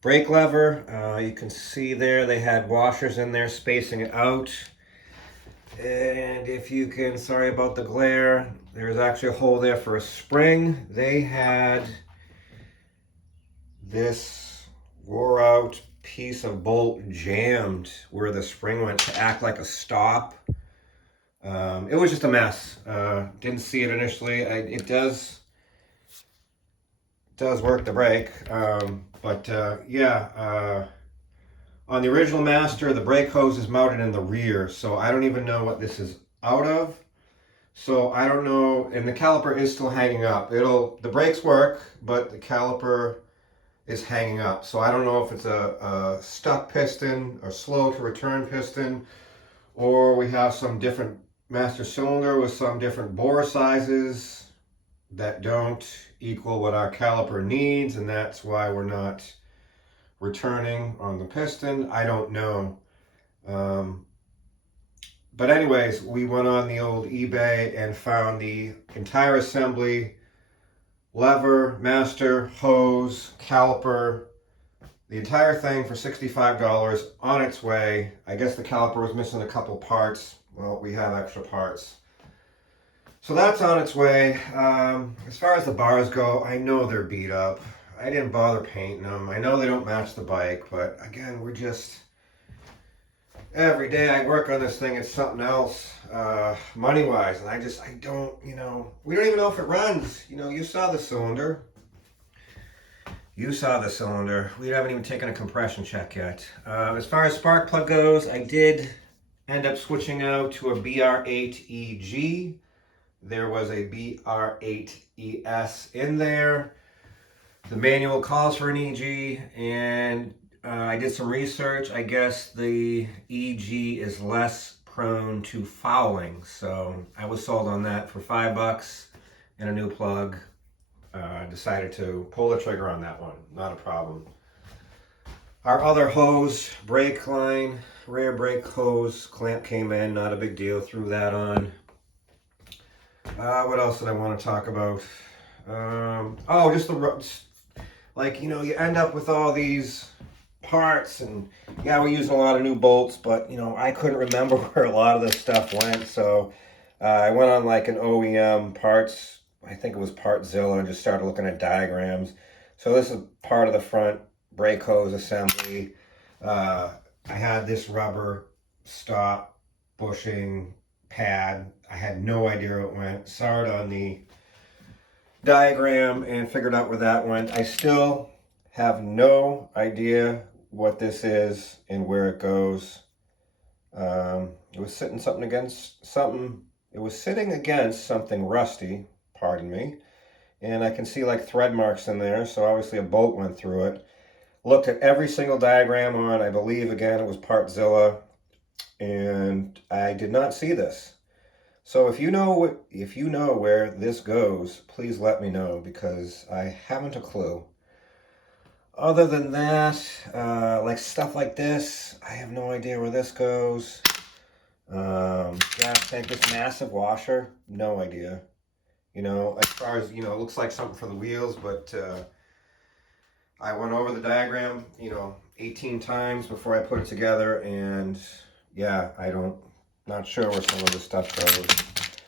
brake lever. You can see there they had washers in there spacing it out. And if you can, sorry about the glare, there's actually a hole there for a spring. They had this wore out piece of bolt jammed where the spring went to act like a stop. It was just a mess. Didn't see it initially. It does work the brake, but yeah, on the original Master, the brake hose is mounted in the rear, so I don't even know what this is out of. So I don't know, and the caliper is still hanging up. The brakes work, but the caliper is hanging up. So I don't know if it's a stuck piston or slow to return piston, or we have some different master cylinder with some different bore sizes that don't equal what our caliper needs, and that's why we're not returning on the piston. I don't know. But anyways, we went on the old eBay and found the entire assembly, lever, master, hose, caliper, the entire thing for $65 on its way. I guess the caliper was missing a couple parts. Well, we have extra parts. So that's on its way. As far as the bars go, I know they're beat up. I didn't bother painting them. I know they don't match the bike, but again, every day I work on this thing, it's something else, money-wise, and I don't, we don't even know if it runs. You saw the cylinder. You saw the cylinder. We haven't even taken a compression check yet. As far as spark plug goes, I did end up switching out to a BR8EG. There was a BR8ES in there. The manual calls for an EG, and I did some research. I guess the EG is less prone to fouling, so I was sold on that for $5 and a new plug. Decided to pull the trigger on that one. Not a problem. Our other hose, brake line, rear brake hose clamp came in. Not a big deal. Threw that on. What else did I want to talk about? Just you end up with all these parts, and yeah, we're using a lot of new bolts, but I couldn't remember where a lot of this stuff went, so I went on like an OEM parts, I think it was Partzilla, and just started looking at diagrams. So this is part of the front brake hose assembly. I had this rubber stop bushing pad. I had no idea where it went. Saw it on the diagram and figured out where that went. I still have no idea what this is and where it goes. It was sitting against something rusty, pardon me, and I can see like thread marks in there, so obviously a bolt went through it. Looked at every single diagram on, I believe again it was Partzilla, and I did not see this. So if you know where this goes, please let me know, because I haven't a clue. Other than that, like stuff like this, I have no idea where this goes. Gas tank, this massive washer, no idea. As far as, it looks like something for the wheels, but I went over the diagram, 18 times before I put it together, and yeah, not sure where some of this stuff goes.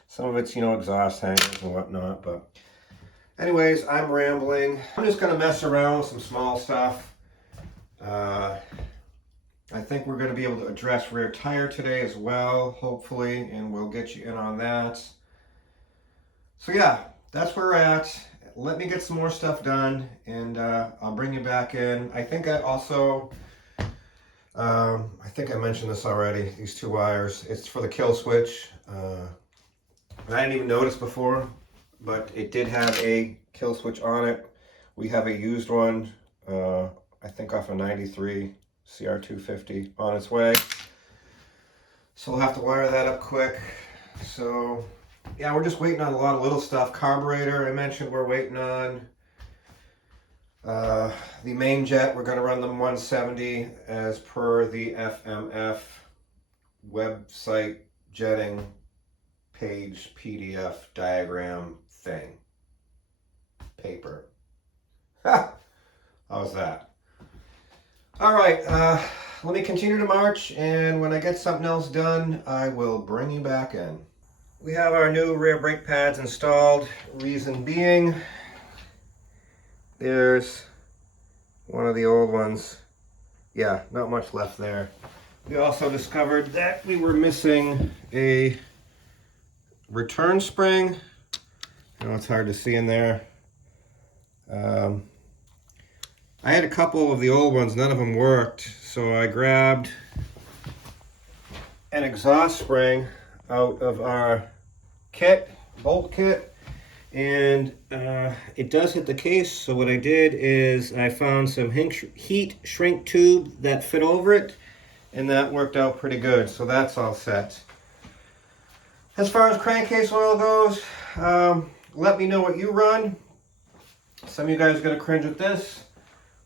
Some of it's, exhaust hangers and whatnot, but anyways, I'm rambling. I'm just going to mess around with some small stuff. I think we're going to be able to address rear tire today as well, hopefully, and we'll get you in on that. So yeah, that's where we're at. Let me get some more stuff done, and I'll bring you back in. I think I also... I think I mentioned this already, these two wires. It's for the kill switch. I didn't even notice before, but it did have a kill switch on it. We have a used one, I think off a 93 CR250 on its way. So we'll have to wire that up quick. So yeah, we're just waiting on a lot of little stuff. Carburetor, I mentioned we're waiting on. The main jet, we're going to run them 170 as per the FMF website jetting page PDF diagram thing. Paper. How's that? All right, let me continue to march, and when I get something else done, I will bring you back in. We have our new rear brake pads installed. Reason being, there's one of the old ones. Yeah, not much left there. We also discovered that we were missing a return spring. I know it's hard to see in there. I had a couple of the old ones, none of them worked, so I grabbed an exhaust spring out of our kit, bolt kit, and it does hit the case. So what I did is I found some heat shrink tube that fit over it, and that worked out pretty good, so that's all set. As far as crankcase oil goes, let me know what you run. Some of you guys are going to cringe with this.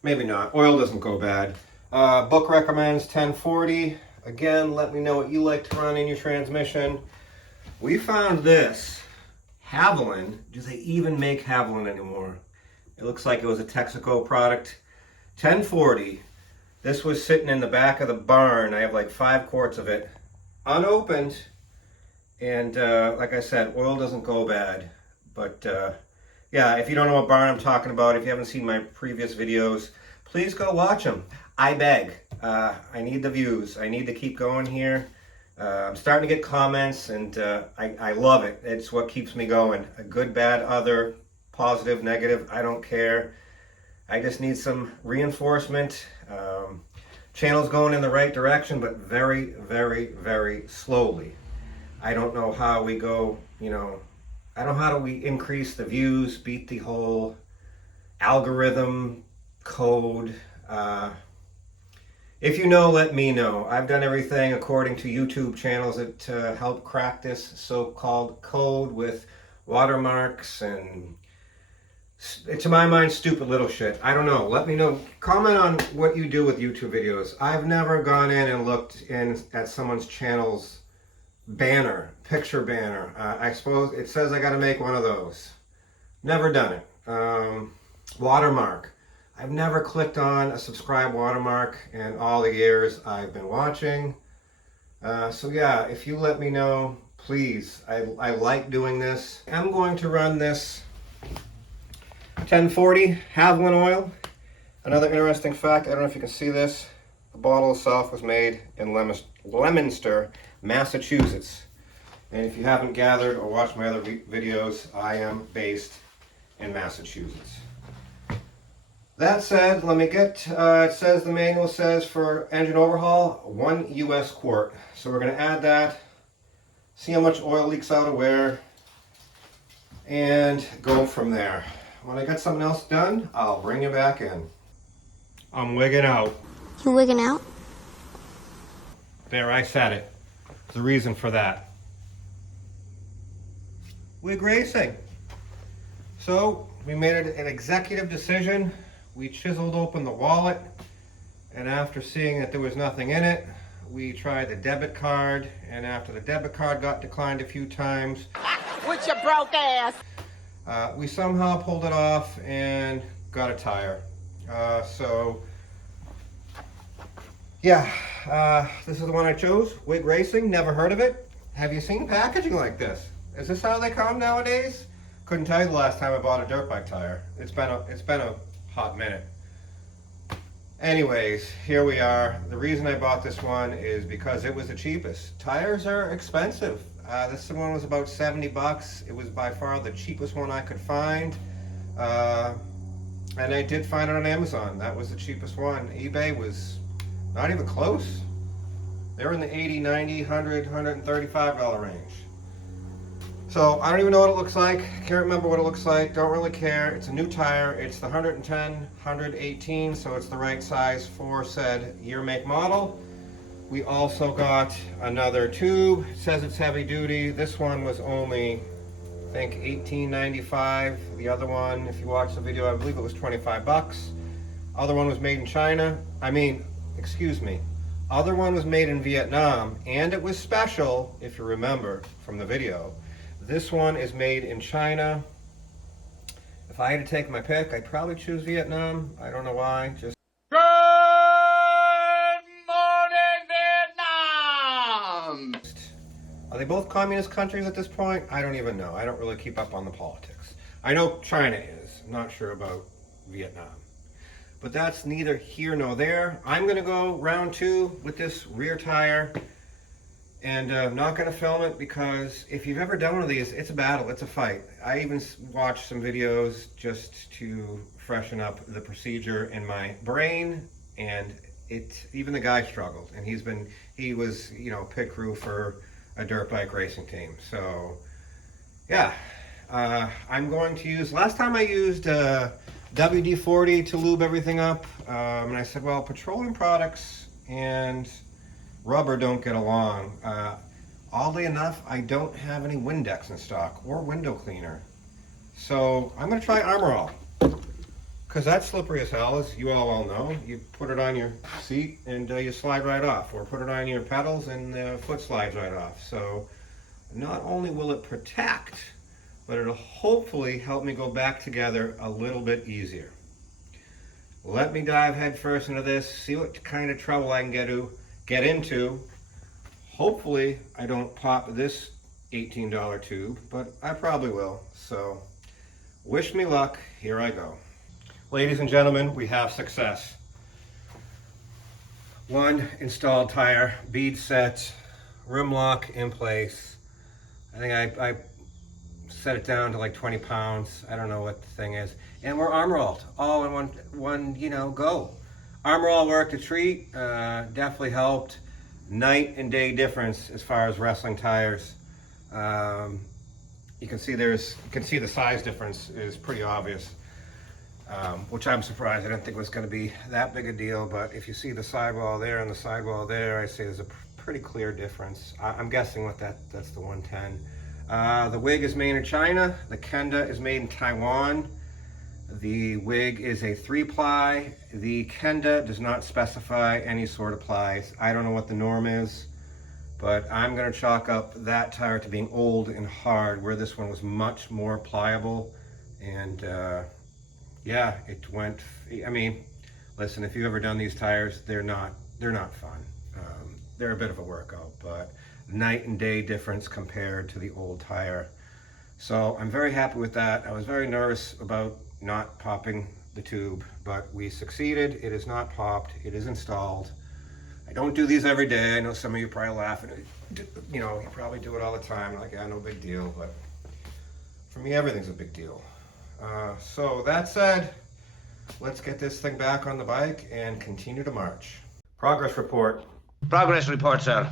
Maybe not. Oil doesn't go bad. Book recommends 1040. Again, let me know what you like to run in your transmission. We found this. Haviland. Do they even make Haviland anymore? It looks like it was a Texaco product. 1040. This was sitting in the back of the barn. I have like 5 quarts of it. Unopened. And like I said, oil doesn't go bad. But yeah, if you don't know what barn I'm talking about, if you haven't seen my previous videos, please go watch them. I beg. I need the views. I need to keep going here. I'm starting to get comments, and I love it. It's what keeps me going. A good, bad, other, positive, negative, I don't care. I just need some reinforcement. Channel's going in the right direction, but very, very, very slowly. I don't know how we go, you know, I don't know how do we increase the views, beat the whole algorithm code. If you know, let me know. I've done everything according to YouTube channels that help crack this so-called code with watermarks and, to my mind, stupid little shit. I don't know. Let me know. Comment on what you do with YouTube videos. I've never gone in and looked in at someone's channel's banner, picture banner. I suppose it says I got to make one of those. Never done it. Watermark. I've never clicked on a subscribe watermark in all the years I've been watching. So yeah, if you let me know, please. I like doing this. I'm going to run this 1040 Haviland oil. Another interesting fact, I don't know if you can see this, the bottle itself was made in Leominster, Massachusetts. And if you haven't gathered or watched my other videos, I am based in Massachusetts. That said, let me get, it says, the manual says for engine overhaul, 1 US quart. So we're going to add that, see how much oil leaks out of where, and go from there. When I get something else done, I'll bring you back in. I'm wigging out. You wigging out? There, I said it. There's a reason for that. Wig racing. So, we made an executive decision. We chiseled open the wallet, and after seeing that there was nothing in it, we tried the debit card, and after the debit card got declined a few times, with your broke ass, we somehow pulled it off and got a tire. So, yeah, this is the one I chose, Wig Racing. Never heard of it. Have you seen packaging like this? Is this how they come nowadays? Couldn't tell you the last time I bought a dirt bike tire. It's been a hot minute. Anyways, here we are. The reason I bought this one is because it was the cheapest. Tires are expensive. This one was about 70 bucks. It was by far the cheapest one I could find. And I did find it on Amazon. That was the cheapest one. eBay was not even close. They were in the 80, 90, 100, $135 range. So I don't even know what it looks like. Can't remember what it looks like. Don't really care. It's a new tire. It's the 110, 118, so it's the right size for said year, make, model. We also got another tube. It says it's heavy duty. This one was only, I think, $18.95. The other one, if you watch the video, I believe it was 25 bucks. Other one was made in China. Other one was made in Vietnam, and it was special, if you remember from the video. This one is made in China. If I had to take my pick, I'd probably choose Vietnam. I don't know why. Just Good morning, Vietnam! Are they both communist countries at this point? I don't even know. I don't really keep up on the politics. I know China is. I'm not sure about Vietnam. But that's neither here nor there. I'm going to go round 2 with this rear tire. And I'm not going to film it because if you've ever done one of these, it's a battle, it's a fight. I even watched some videos just to freshen up the procedure in my brain, and even the guy struggled. And he was, you know, pit crew for a dirt bike racing team. So, yeah, I'm going to use, last time I used WD-40 to lube everything up, and I said, well, petroleum products and rubber don't get along. Oddly enough, I don't have any Windex in stock or window cleaner. So I'm going to try Armor All, because that's slippery as hell, as you all well know. You put it on your seat and you slide right off, or put it on your pedals and the foot slides right off. So not only will it protect, but it'll hopefully help me go back together a little bit easier. Let me dive head first into this, see what kind of trouble I can get into. Hopefully I don't pop this $18 tube, but I probably will. So wish me luck. Here I go. Ladies and gentlemen, we have success. One installed tire, bead set, rim lock in place. I think I set it down to like 20 pounds. I don't know what the thing is. And we're armor rolled, all in one go. Armor all worked a treat, definitely helped. Night and day difference as far as wrestling tires. You can see the size difference is pretty obvious, which I'm surprised. I didn't think it was going to be that big a deal, but if you see the sidewall there and the sidewall there, I see there's a pretty clear difference. I'm guessing what that's the 110. The wig is made in China. The Kenda is made in Taiwan. The wig is a 3-ply. The Kenda does not specify any sort of plies. I don't know what the norm is, but I'm going to chalk up that tire to being old and hard, where this one was much more pliable. And yeah, it went. I mean, listen, if you've ever done these tires, they're not fun. They're a bit of a workout, but night and day difference compared to the old tire. So I'm very happy with that. I was very nervous about not popping the tube, but we succeeded. It is not popped. It is installed. I don't do these every day. I know some of you probably laughing. You know, you probably do it all the time. Like, yeah, no big deal. But for me, everything's a big deal. So that said, let's get this thing back on the bike and continue to march. Progress report. Progress report, sir.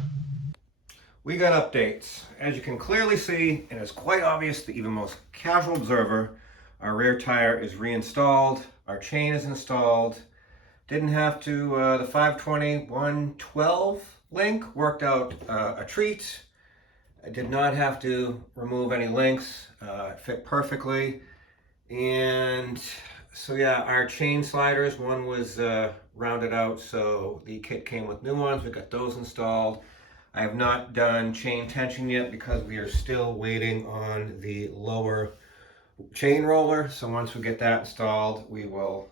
We got updates. As you can clearly see, and it's quite obvious to even most casual observer, our rear tire is reinstalled. Our chain is installed. Didn't have to, the 520/112 link worked out a treat. I did not have to remove any links. It fit perfectly. And so yeah, our chain sliders, one was rounded out, so the kit came with new ones. We got those installed. I have not done chain tension yet because we are still waiting on the lower chain roller. So once we get that installed, we will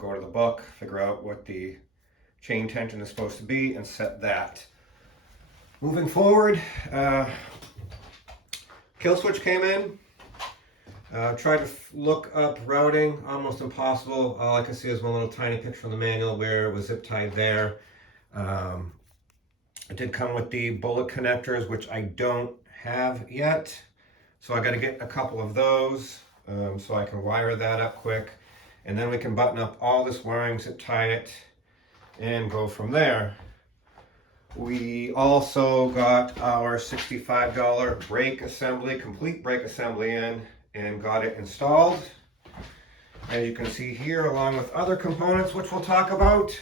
go to the book, figure out what the chain tension is supposed to be, and set that. Moving forward, kill switch came in. Tried to look up routing, almost impossible. All I can see is one little tiny picture on the manual where it was zip tied there. It did come with the bullet connectors, which I don't have yet. So I got to get a couple of those so I can wire that up quick. And then we can button up all this wiring, zip tie it, and go from there. We also got our $65 brake assembly, complete brake assembly in, and got it installed. As you can see here, along with other components, which we'll talk about.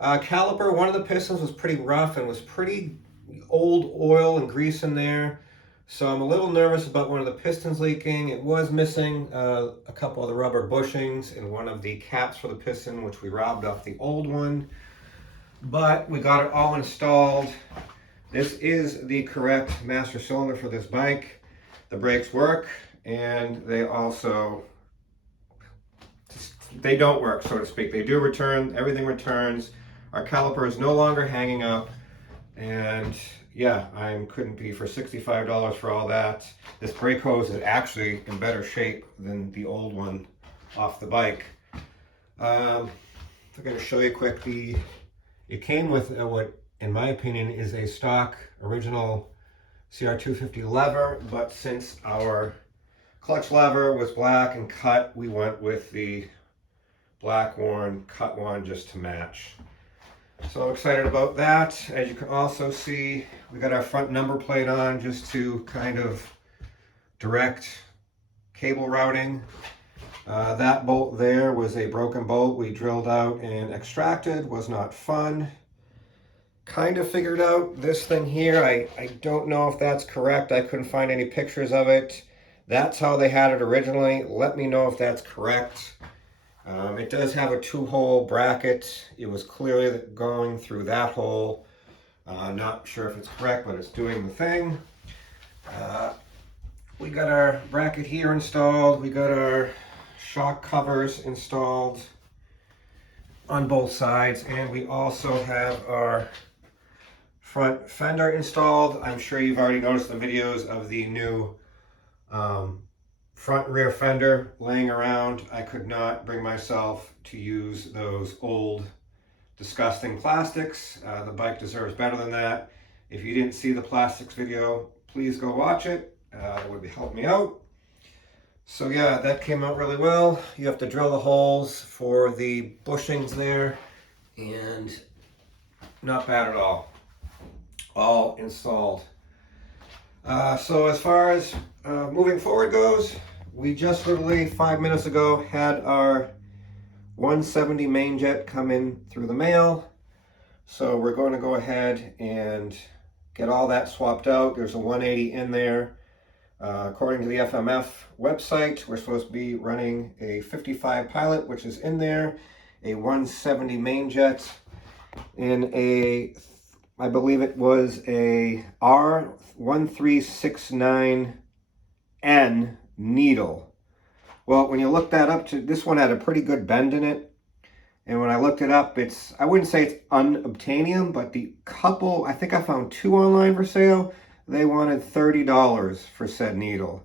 Caliper, one of the pistons was pretty rough and was pretty old oil and grease in there. So I'm a little nervous about one of the pistons leaking. It was missing a couple of the rubber bushings and one of the caps for the piston, which we robbed off the old one. But we got it all installed. This is the correct master cylinder for this bike. The brakes work, and they also, they don't work, so to speak. They do return, everything returns. Our caliper is no longer hanging up, and yeah, I couldn't be for $65 for all that. This brake hose is actually in better shape than the old one off the bike. I'm going to show you quick. It came with what, in my opinion, is a stock original CR250 lever, but since our clutch lever was black and cut, we went with the black one, cut one, just to match. So I'm excited about that. As you can also see, we got our front number plate on just to kind of direct cable routing. That bolt there was a broken bolt we drilled out and extracted. Was not fun. Kind of figured out this thing here. I don't know if that's correct. I couldn't find any pictures of it. That's how they had it originally. Let me know if that's correct. It does have a 2-hole bracket. It was clearly going through that hole. Not sure if it's correct, but it's doing the thing. We got our bracket here installed. We got our shock covers installed on both sides, and we also have our front fender installed. I'm sure you've already noticed the videos of the new front rear fender laying around. I could not bring myself to use those old disgusting plastics. The bike deserves better than that. If you didn't see the plastics video, please go watch it. It would help me out. So yeah, that came out really well. You have to drill the holes for the bushings there, and not bad at all. All installed. So as far as moving forward goes, we just literally 5 minutes ago had our 170 main jet come in through the mail. So we're going to go ahead and get all that swapped out. There's a 180 in there. According to the FMF website, we're supposed to be running a 55 Pilot, which is in there, a 170 main jet, in a, I believe it was a R1369N needle. Well, when you look that up, this one had a pretty good bend in it. And when I looked it up, I wouldn't say it's unobtainium, but the couple, I think I found 2 online for sale. They wanted $30 for said needle.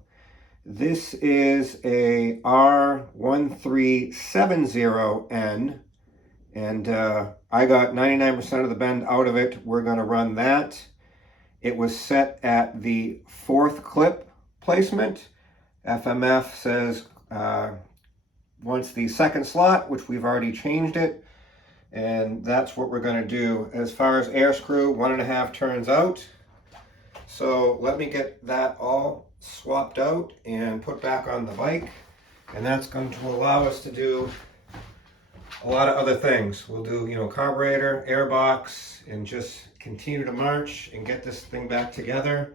This is a R1370N, and I got 99% of the bend out of it. We're going to run that. It was set at the 4th clip placement. FMF says wants the 2nd slot, which we've already changed it, and that's what we're going to do. As far as air screw, 1.5 turns out. So let me get that all swapped out and put back on the bike, and that's going to allow us to do a lot of other things. We'll do, carburetor, airbox, and just continue to march and get this thing back together.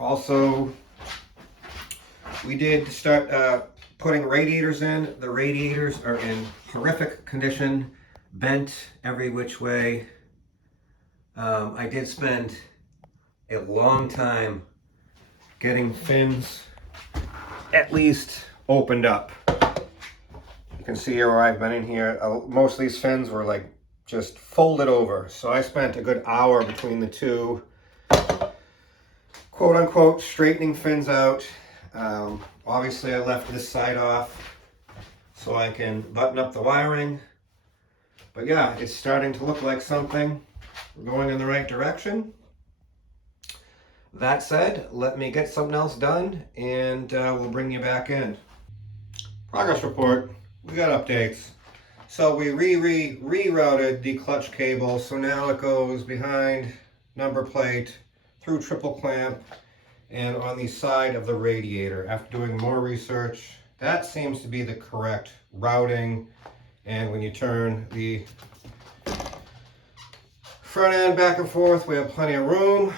Also, we did start putting radiators in. The radiators are in horrific condition, bent every which way. I did spend a long time getting fins at least opened up. You can see here where I've been in here. Most of these fins were like just folded over. So I spent a good hour between the two, quote unquote, straightening fins out. Obviously I left this side off so I can button up the wiring. But yeah, it's starting to look like something. We're going in the right direction. That said, let me get something else done and we'll bring you back in. Progress report. We got updates. So we rerouted the clutch cable, so now it goes behind number plate, through triple clamp, and on the side of the radiator. After doing more research, that seems to be the correct routing. And when you turn the front end back and forth, we have plenty of room.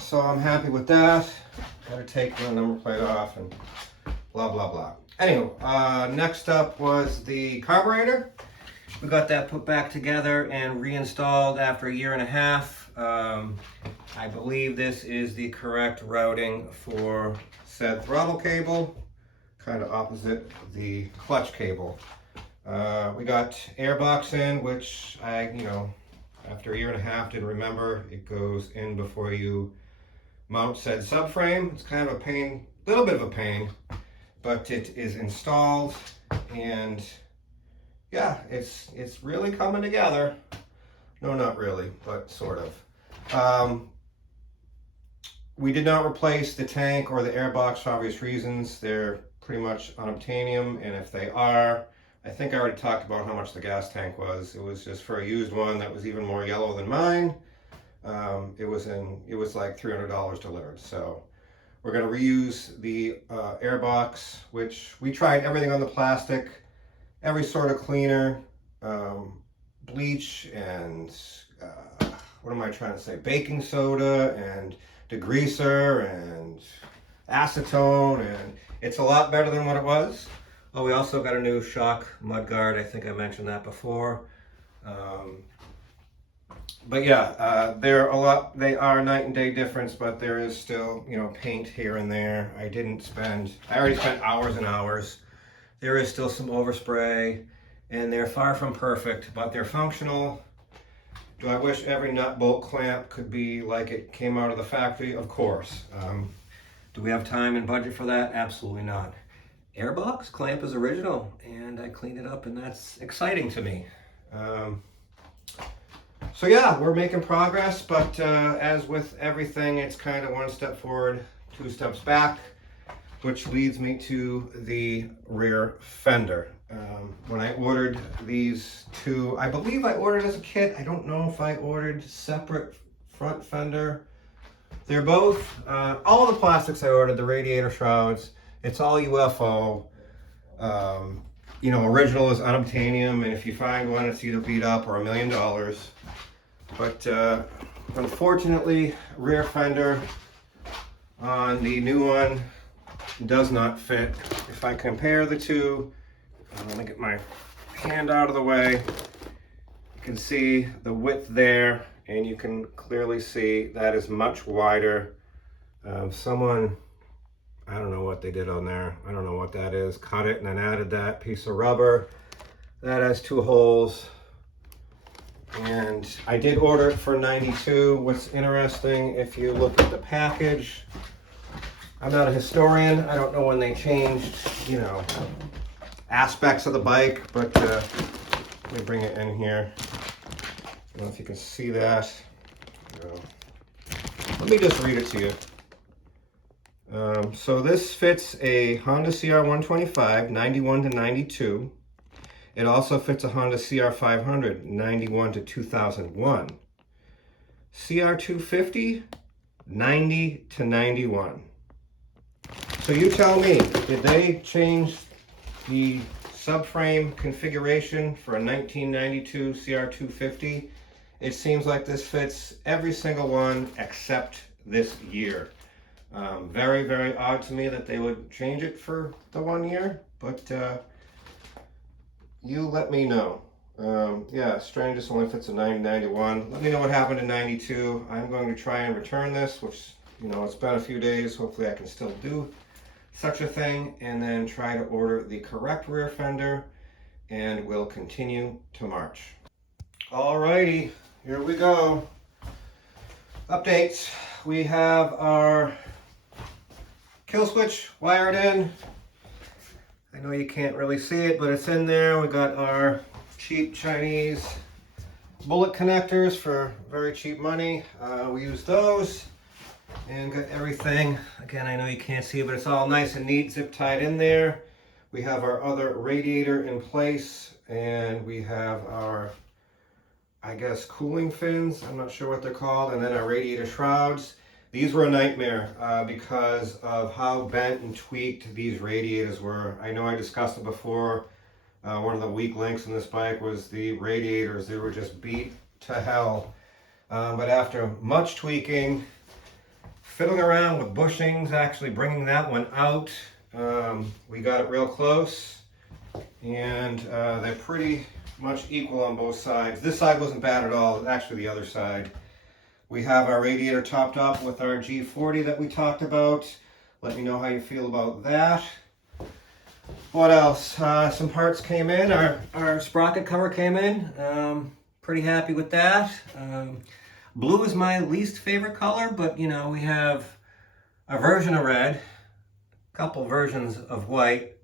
So I'm happy with that. Gotta take the number plate off and blah, blah, blah. Anyway, next up was the carburetor. We got that put back together and reinstalled after 1.5 years. I believe this is the correct routing for said throttle cable, kind of opposite the clutch cable. We got airbox in, which I, after 1.5 years didn't remember. It goes in before you mount said subframe. It's kind of a pain, little bit of a pain, but it is installed, and yeah, it's really coming together. No, not really, but sort of. We did not replace the tank or the airbox for obvious reasons. They're pretty much unobtainium, and if they are, I think I already talked about how much the gas tank was. It was just for a used one that was even more yellow than mine. It was like $300 delivered. So we're going to reuse the airbox, which we tried everything on the plastic, every sort of cleaner, bleach and what am I trying to say? Baking soda and degreaser and acetone, and it's a lot better than what it was. Oh, we also got a new shock mudguard. I think I mentioned that before. But yeah, they are night and day difference, but there is still, paint here and there. I already spent hours and hours. There is still some overspray, and they're far from perfect, but they're functional. Do I wish every nut bolt clamp could be like it came out of the factory? Of course. Do we have time and budget for that? Absolutely not. Airbox clamp is original, and I cleaned it up, and that's exciting to me. So yeah, we're making progress, but as with everything, it's kind of one step forward, two steps back, which leads me to the rear fender. When I ordered these two, I believe I ordered as a kit. I don't know if I ordered separate front fender. They're both, all the plastics I ordered, the radiator shrouds, it's all UFO. You know, original is unobtainium, and if you find one, it's either beat up or $1 million. But unfortunately, rear fender on the new one does not fit. If I compare the two, I'm gonna get my hand out of the way. You can see the width there, and you can clearly see that is much wider. Someone, I don't know what they did on there. I don't know what that is. Cut it and then added that piece of rubber. That has 2 holes. And I did order it for $92. What's interesting, if you look at the package, I'm not a historian. I don't know when they changed, you know, aspects of the bike, but let me bring it in here. I don't know if you can see that. Let me just read it to you. So this fits a Honda CR125, 91 to 92. It also fits a Honda CR500, 91 to 2001. CR250, 90 to 91. So you tell me, did they change the subframe configuration for a 1992 CR250? It seems like this fits every single one except this year. Very, very odd to me that they would change it for the 1 year, but you let me know. Yeah, strange this only fits a 90-91. Let me know what happened in 92. I'm going to try and return this, which, you know, it's been a few days. Hopefully I can still do such a thing, and then try to order the correct rear fender, and we'll continue to march. Alrighty, here we go. Updates. We have our kill switch wired in. I know you can't really see it, but it's in there. We got our cheap Chinese bullet connectors for very cheap money. We use those and got everything. Again, I know you can't see it, but it's all nice and neat, zip tied in there. We have our other radiator in place, and we have our, I guess, cooling fins. I'm not sure what they're called, and then our radiator shrouds. These were a nightmare because of how bent and tweaked these radiators were. I know I discussed it before. One of the weak links in this bike was the radiators. They were just beat to hell. But after much tweaking, fiddling around with bushings, actually bringing that one out, we got it real close. And they're pretty much equal on both sides. This side wasn't bad at all, actually the other side. We have our radiator topped up with our G40 that we talked about. Let me know how you feel about that. What else? Some parts came in. Our sprocket cover came in. Pretty happy with that. Blue is my least favorite color, but you know, we have a version of red, a couple versions of white.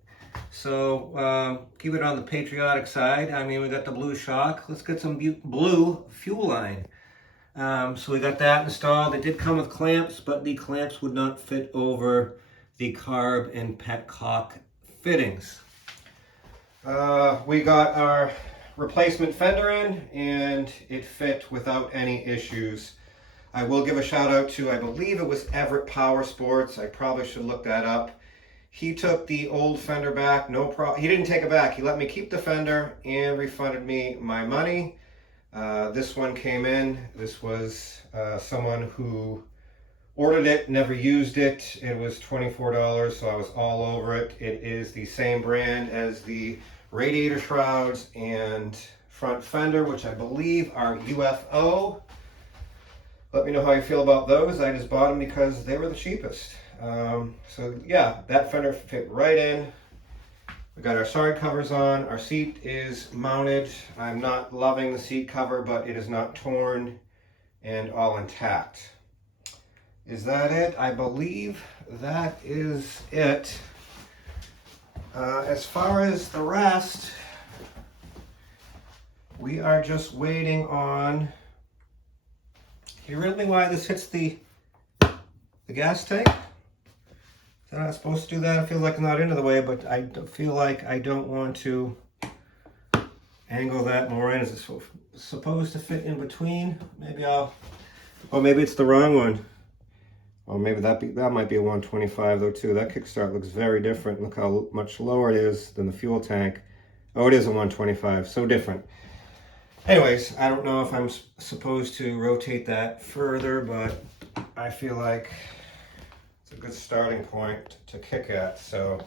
So keep it on the patriotic side. I mean, we got the blue shock. Let's get some blue fuel line. So we got that installed. It did come with clamps, but the clamps would not fit over the carb and petcock fittings. We got our replacement fender in, and it fit without any issues. I will give a shout out to, I believe it was Everett Power Sports. I probably should look that up. He took the old fender back, no problem. He didn't take it back. He let me keep the fender and refunded me my money. This one came in. This was someone who ordered it, never used it. It was $24, so I was all over it. It is the same brand as the radiator shrouds and front fender, which I believe are UFO. Let me know how you feel about those. I just bought them because they were the cheapest. So yeah, that fender fit right in. We got our side covers on. Our seat is mounted. I'm not loving the seat cover, but it is not torn and all intact. Is that it? I believe that is it. As far as the rest, we are just waiting on... You really why this hits the gas tank? Is that not supposed to do that? I feel like I'm not into the way, but I feel like I don't want to angle that more in. Is it supposed to fit in between? Maybe I'll... Oh, maybe it's the wrong one. Oh, maybe that might be a 125 though too. That kickstart looks very different. Look how much lower it is than the fuel tank. Oh, it is a 125, so different. Anyways, I don't know if I'm supposed to rotate that further, but I feel like it's a good starting point to kick at. So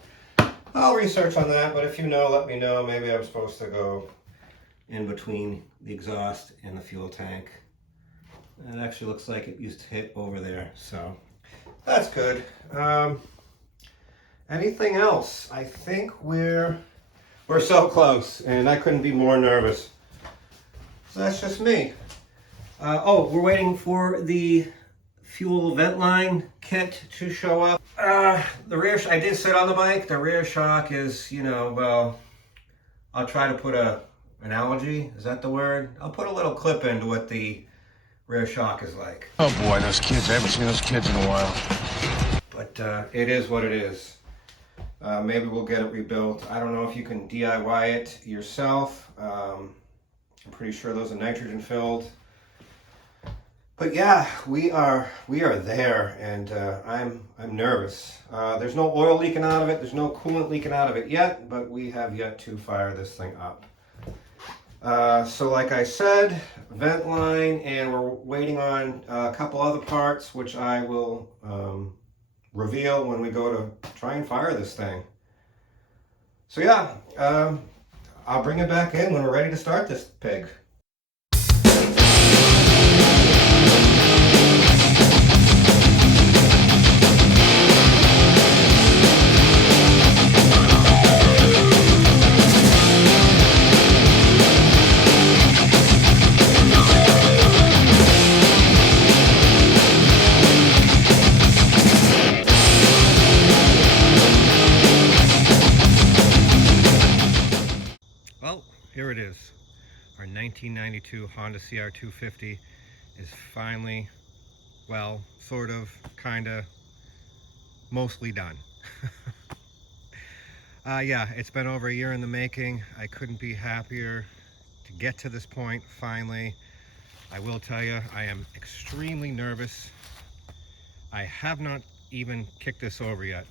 I'll research on that, but if you know, let me know. Maybe I'm supposed to go in between the exhaust and the fuel tank. It actually looks like it used to hit over there, so that's good. Anything else? I think we're so close, and I couldn't be more nervous. So that's just me. Oh, we're waiting for the fuel vent line kit to show up. The rear, I did sit on the bike. The rear shock is, you know, well, I'll try to put an analogy. Is that the word? I'll put a little clip into what the rear shock is like. Oh boy, those kids. I haven't seen those kids in a while. But it is what it is. Maybe we'll get it rebuilt. I don't know if you can DIY it yourself. I'm pretty sure those are nitrogen filled. But yeah, we are there, and I'm nervous. There's no oil leaking out of it. There's no coolant leaking out of it yet, but we have yet to fire this thing up. So like I said, vent line, and we're waiting on a couple other parts, which I will reveal when we go to try and fire this thing. So yeah, I'll bring it back in when we're ready to start this pig. Well, here it is. Our 1992 Honda CR250 is finally, well, sort of, kinda, mostly done. Yeah, it's been over a year in the making. I couldn't be happier to get to this point, finally. I will tell you, I am extremely nervous. I have not even kicked this over yet.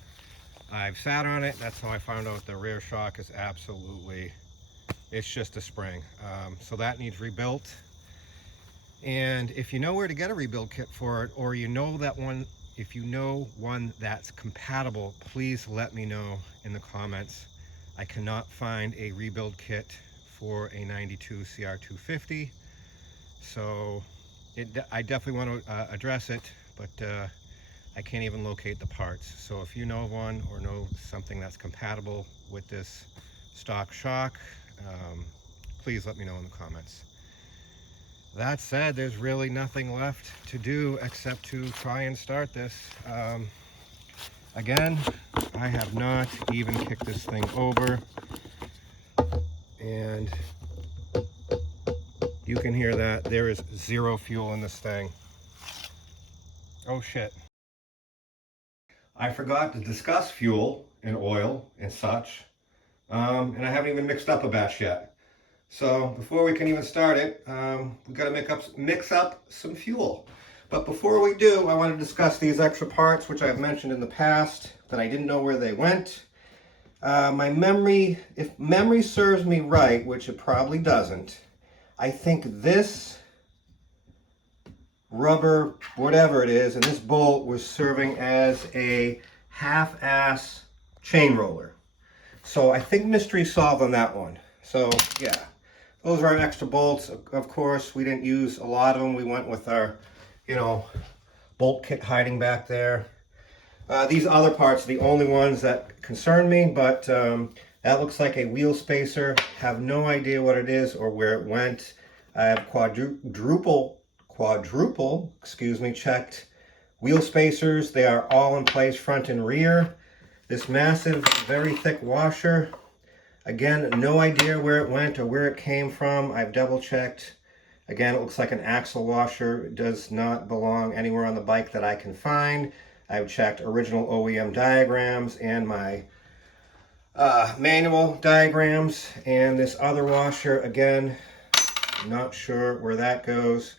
I've sat on it. That's how I found out the rear shock is absolutely... It's just a spring. So that needs rebuilt. And if you know where to get a rebuild kit for it, or you know that one, if you know one that's compatible, please let me know in the comments. I cannot find a rebuild kit for a 92 CR250. So I definitely want to address it, but I can't even locate the parts. So if you know of one or know something that's compatible with this stock shock, please let me know in the comments. That said, there's really nothing left to do except to try and start this. Again, I have not even kicked this thing over, and you can hear that there is zero fuel in this thing. Oh shit. I forgot to discuss fuel and oil and such. And I haven't even mixed up a batch yet. So before we can even start it, we've got to mix up some fuel. But before we do, I want to discuss these extra parts, which I've mentioned in the past, that I didn't know where they went. My memory, if memory serves me right, which it probably doesn't, I think this rubber, whatever it is, and this bolt was serving as a half-ass chain roller. So I think mystery solved on that one. So yeah, those are our extra bolts. Of course, we didn't use a lot of them. We went with our, you know, bolt kit hiding back there. These other parts are the only ones that concern me, but that looks like a wheel spacer. Have no idea what it is or where it went. I have quadruple, checked wheel spacers. They are all in place, front and rear. This massive, very thick washer, Again, no idea where it went or where it came from. I've double checked. Again, it looks like an axle washer. It does not belong anywhere on the bike that I can find. I've checked original OEM diagrams and my manual diagrams. And this other washer, again, not sure where that goes.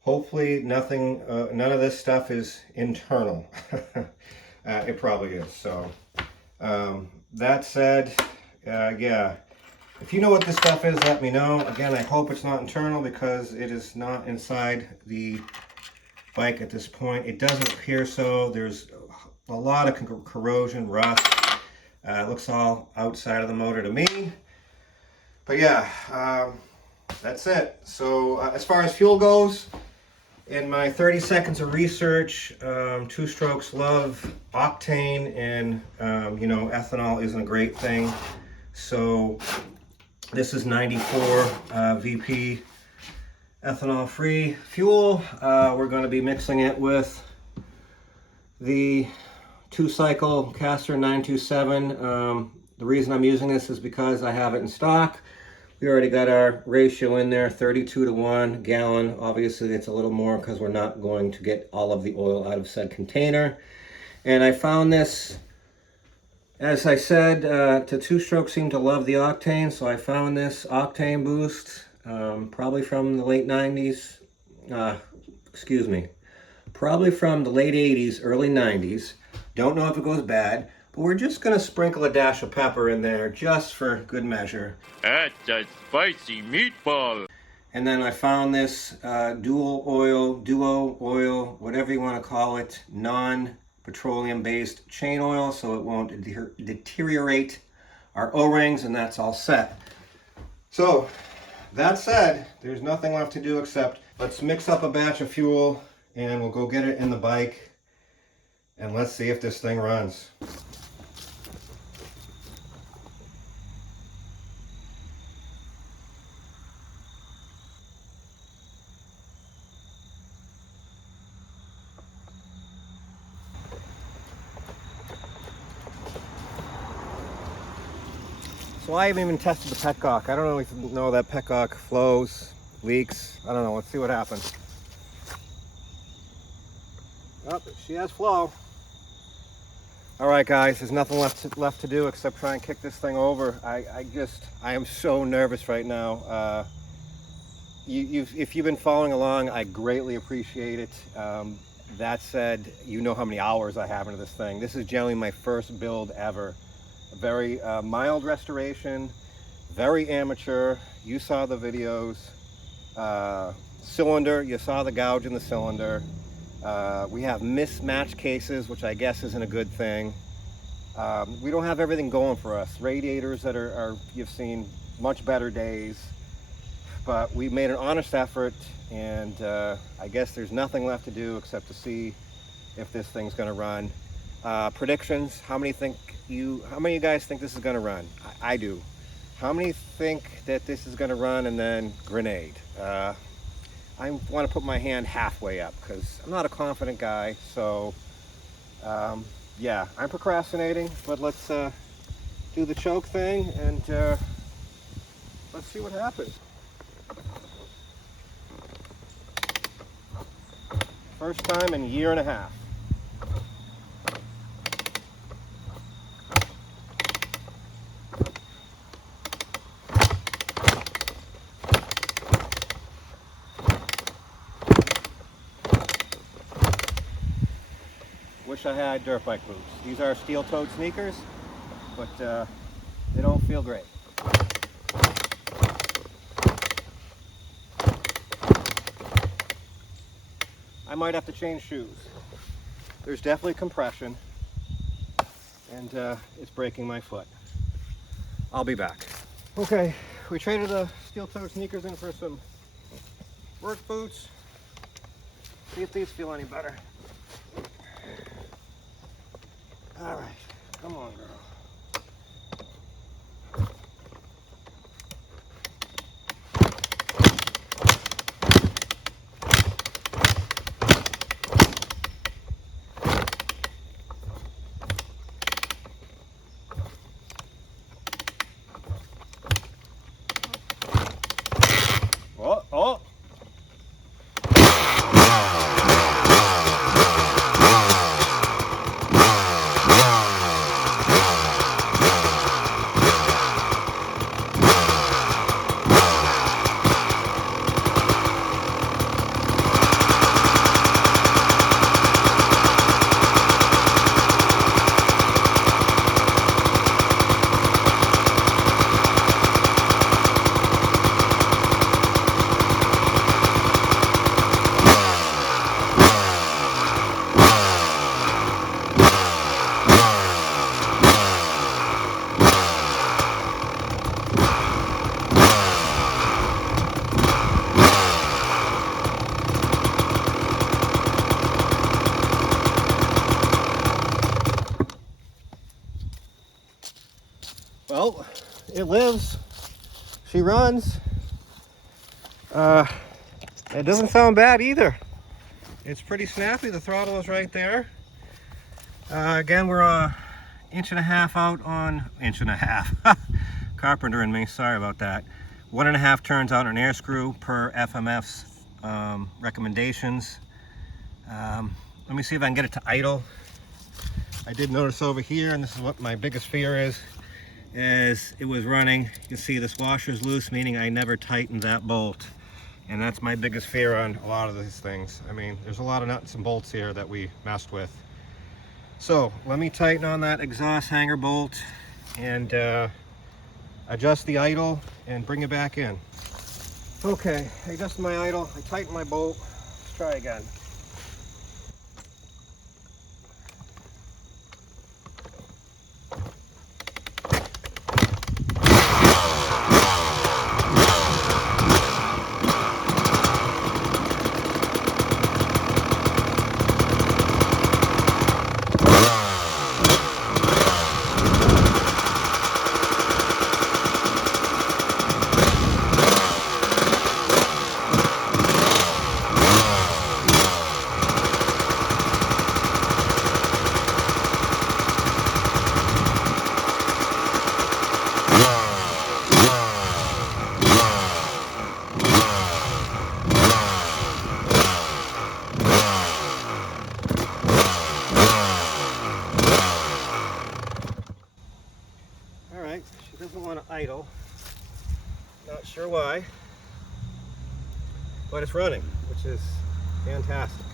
Hopefully nothing, none of this stuff is internal. It probably is. So that said, yeah. If you know what this stuff is, let me know. Again, I hope it's not internal because it is not inside the bike at this point. It doesn't appear so. There's a lot of corrosion, rust. It looks all outside of the motor to me. But yeah, that's it. So as far as fuel goes, in my 30 seconds of research, Two Strokes love octane, and you know, ethanol isn't a great thing. So this is 94 VP ethanol-free fuel. We're going to be mixing it with the 2-cycle Caster 927. The reason I'm using this is because I have it in stock. We already got our ratio in there, 32 to 1 gallon. Obviously, it's a little more because we're not going to get all of the oil out of said container. And I found this, as I said, the Two-Stroke seem to love the octane, so I found this octane boost, probably from the late 90s, excuse me, probably from the late 80s, early 90s. Don't know if it goes bad, but we're just going to sprinkle a dash of pepper in there just for good measure. That's a spicy meatball. And then I found this duo oil, whatever you want to call it, non-petroleum based chain oil, so it won't deteriorate our O-rings, and that's all set. So that said, there's nothing left to do except let's mix up a batch of fuel and we'll go get it in the bike and let's see if this thing runs. So I haven't even tested the petcock. I don't know that petcock flows, leaks. I don't know. Let's see what happens. Oh, she has flow. All right, guys. There's nothing left to do except try and kick this thing over. I am so nervous right now. If you've been following along, I greatly appreciate it. That said, you know how many hours I have into this thing. This is generally my first build ever. A very mild restoration, very amateur. You saw the videos. Cylinder, you saw the gouge in the cylinder. We have mismatched cases, which I guess isn't a good thing. We don't have everything going for us. Radiators that are you've seen much better days. But we made an honest effort, and I guess there's nothing left to do except to see if this thing's going to run. Predictions, how many of you guys think this is going to run? I do. How many think that this is going to run and then grenade? I want to put my hand halfway up because I'm not a confident guy. So yeah, I'm procrastinating, but let's do the choke thing and let's see what happens. First time in a year and a half. Wish I had dirt bike boots. These are steel-toed sneakers, but they don't feel great. I might have to change shoes. There's definitely compression, and it's breaking my foot. I'll be back. Okay, we traded the steel-toed sneakers in for some work boots. See if these feel any better. All right, come on, girl. Well, it lives. She runs. It doesn't sound bad either. It's pretty snappy. The throttle is right there. Again, we're an inch and a half out on inch and a half. Carpenter and me, sorry about that. 1.5 turns out an air screw per FMF's recommendations. Let me see if I can get it to idle. I did notice over here, and this is what my biggest fear is it was running. You can see this washer's loose, meaning I never tightened that bolt. And that's my biggest fear on a lot of these things. I mean, there's a lot of nuts and bolts here that we messed with. So let me tighten on that exhaust hanger bolt and adjust the idle and bring it back in. Okay, I adjusted my idle, I tightened my bolt. Let's try again. Alright, she doesn't want to idle. Not sure why. But it's running, which is fantastic.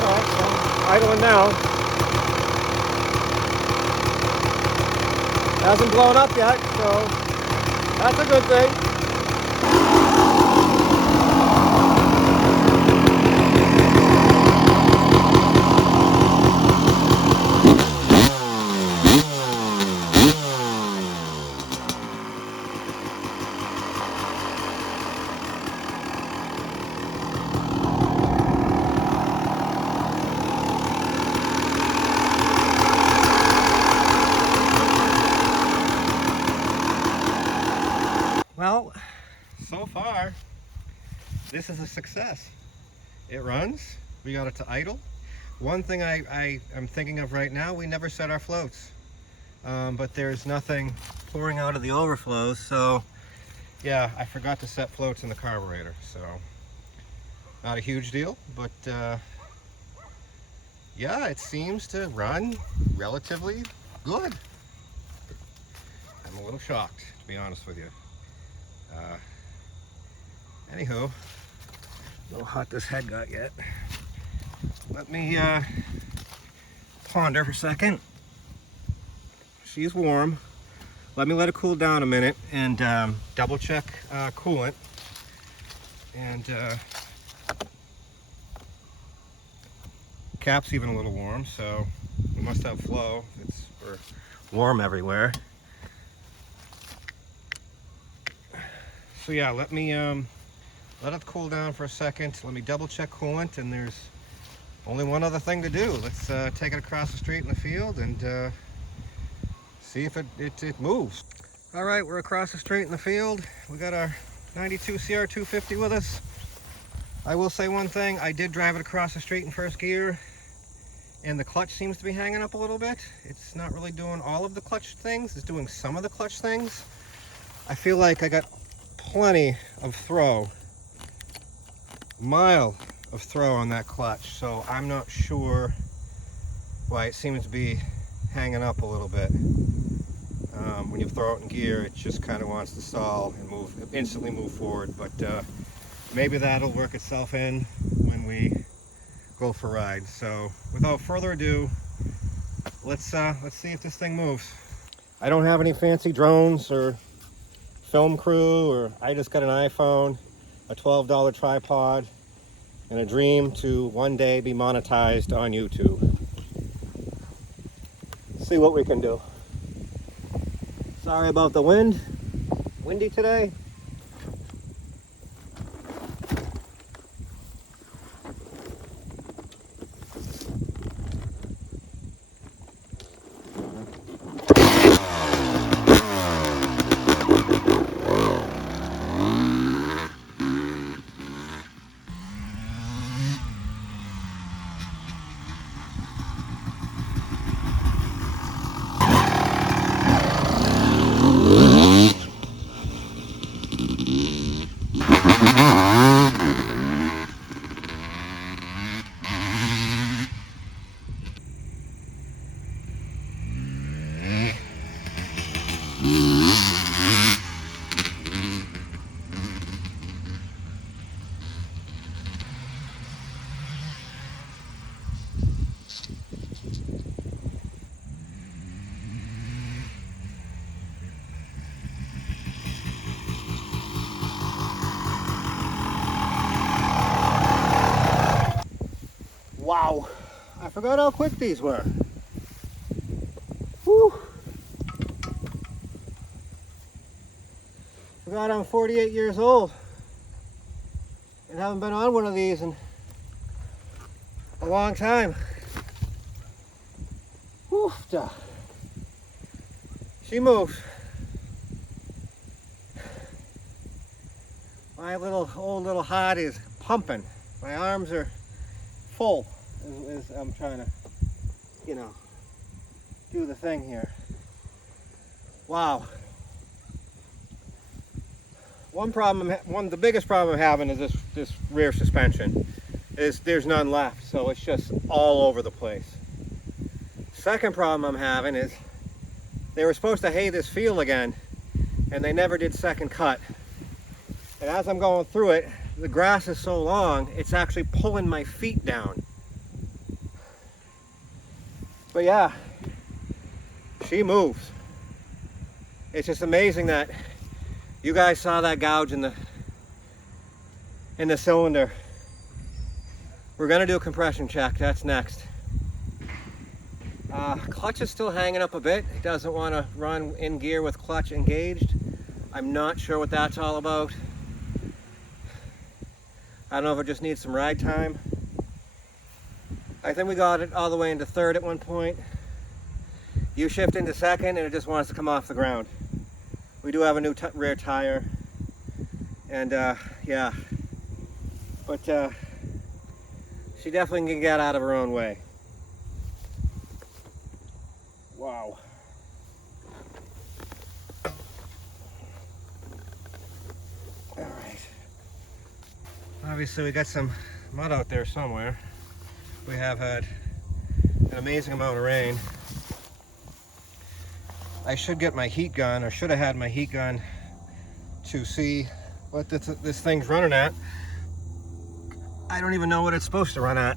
Alright, so idling now. Hasn't blown up yet, so that's a good thing. Well, so far, this is a success. It runs. We got it to idle. One thing I'm thinking of right now, we never set our floats. But there's nothing pouring out of the overflows, so yeah, I forgot to set floats in the carburetor. So, not a huge deal, but yeah, it seems to run relatively good. I'm a little shocked, to be honest with you. Anywho, know how hot this head got yet. Let me ponder for a second. She's warm. Let me let it cool down a minute and double check coolant. And cap's even a little warm, so we must have flow. We're warm everywhere. So yeah, let me let it cool down for a second. Let me double check coolant, and there's only one other thing to do. Let's take it across the street in the field and see if it moves. All right, we're across the street in the field. We got our 92 CR250 with us. I will say one thing, I did drive it across the street in first gear, and the clutch seems to be hanging up a little bit. It's not really doing all of the clutch things, it's doing some of the clutch things. I feel like I got plenty of throw, mile of throw on that clutch, so I'm not sure why it seems to be hanging up a little bit. When you throw it in gear, it just kind of wants to stall and instantly move forward, but maybe that'll work itself in when we go for a ride. So without further ado, let's see if this thing moves. I don't have any fancy drones or film crew, or I just got an iPhone, a $12 tripod, and a dream to one day be monetized on YouTube. See what we can do. Sorry about the wind. Windy today. Wow, I forgot how quick these were. Whew. Forgot I'm 48 years old and haven't been on one of these in a long time. Whew, duh. She moves. My old little heart is pumping. My arms are full as I'm trying to, you know, do the thing here. Wow. The biggest problem I'm having is this rear suspension. There's none left, so it's just all over the place. Second problem I'm having is they were supposed to hay this field again, and they never did second cut. And as I'm going through it, the grass is so long, it's actually pulling my feet down. But yeah, she moves. It's just amazing that you guys saw that gouge in the cylinder. We're gonna do a compression check, that's next. Clutch is still hanging up a bit. It doesn't want to run in gear with clutch engaged. I'm not sure what that's all about. I don't know if it just needs some ride time. I think we got it all the way into third at one point. You shift into second and it just wants to come off the ground. We do have a new rear tire. And yeah, but she definitely can get out of her own way. Wow. All right. Obviously we got some mud out there somewhere. We have had an amazing amount of rain. I should get my heat gun, or should have had my heat gun to see what this thing's running at. I don't even know what it's supposed to run at.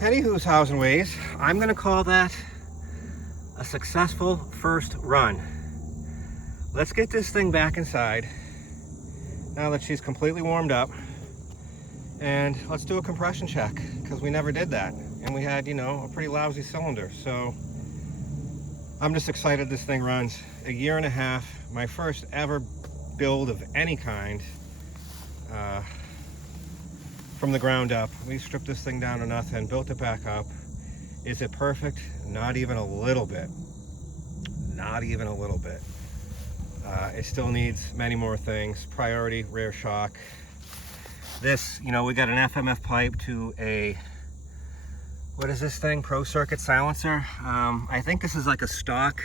Anywho's hows and ways, I'm gonna call that a successful first run. Let's get this thing back inside now that she's completely warmed up, and let's do a compression check, because we never did that, and we had, you know, a pretty lousy cylinder. So I'm just excited this thing runs. A year and a half, my first ever build of any kind, from the ground up. We stripped this thing down to nothing, built it back up. Is it perfect? Not even a little bit. Not even a little bit. It still needs many more things. Priority rear shock. This, you know, we got an FMF pipe to a, what is this thing? Pro Circuit silencer. I think this is like a stock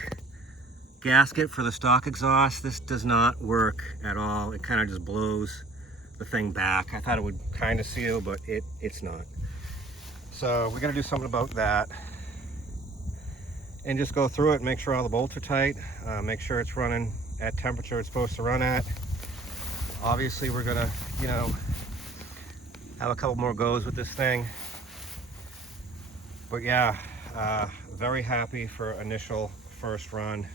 gasket for the stock exhaust. This does not work at all. It kind of just blows the thing back. I thought it would kind of seal, but it's not. So we're gonna do something about that and just go through it, make sure all the bolts are tight, make sure it's running at temperature it's supposed to run at. Obviously we're gonna, you know, have a couple more goes with this thing. But yeah, very happy for initial first run.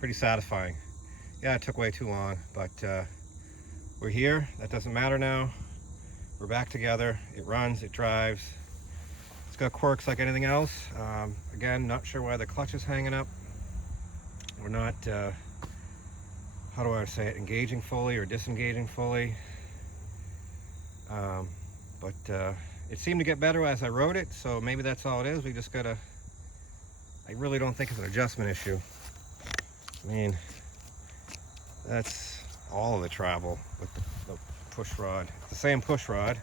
Pretty satisfying. Yeah, it took way too long, but we're here. That doesn't matter now. We're back together. It runs, it drives. It's got quirks like anything else. Again, not sure why the clutch is hanging up. We're not, how do I say it, engaging fully or disengaging fully. But it seemed to get better as I rode it, so maybe that's all it is. We just gotta, I really don't think it's an adjustment issue. I mean, that's all of the travel with the push rod. It's the same push rod,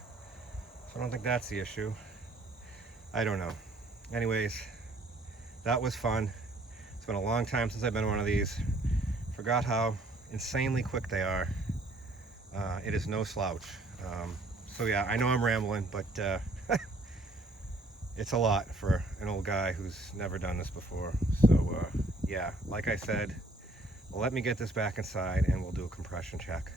so I don't think that's the issue. I don't know. Anyways, that was fun. It's been a long time since I've been on one of these. Forgot how insanely quick they are. It is no slouch. So yeah, I know I'm rambling, but it's a lot for an old guy who's never done this before. So yeah, like I said, let me get this back inside and we'll do a compression check.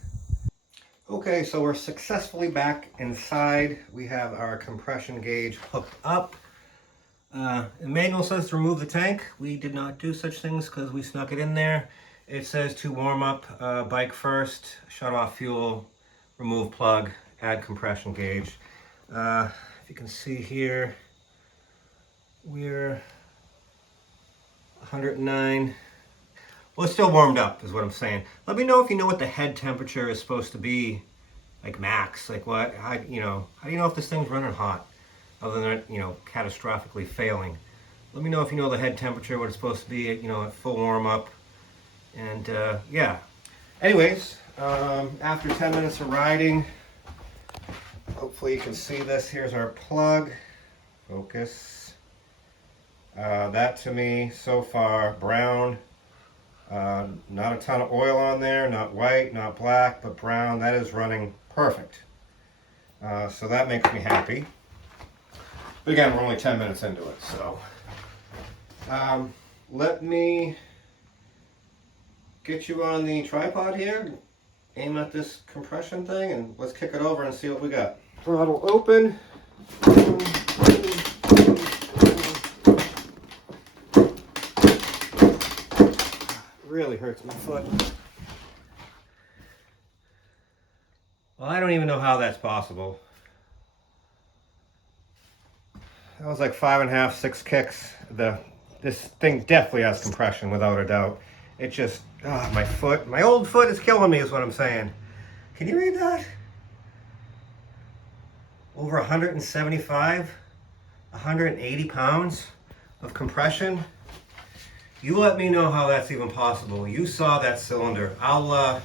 Okay, so we're successfully back inside. We have our compression gauge hooked up. The manual says to remove the tank. We did not do such things because we snuck it in there. It says to warm up bike first, shut off fuel, remove plug, add compression gauge. If you can see here, we're 109. Well, it's still warmed up is what I'm saying. Let me know if you know what the head temperature is supposed to be, like max. Like what, how do you know if this thing's running hot, other than, catastrophically failing. Let me know if you know the head temperature, what it's supposed to be, at full warm up. And yeah. Anyways, after 10 minutes of riding, hopefully you can see this. Here's our plug. Focus. That to me, so far, brown. Not a ton of oil on there, not white, not black, but brown. That is running perfect. So that makes me happy. But again, we're only 10 minutes into it, so. Let me get you on the tripod here, aim at this compression thing, and let's kick it over and see what we got. Throttle open. Really hurts my foot. Well, I don't even know how that's possible. That was like 5.5, 6 kicks. This thing definitely has compression without a doubt. It just, my foot, my old foot is killing me is what I'm saying. Can you read that? Over 175, 180 pounds of compression. You let me know how that's even possible. You saw that cylinder. I'll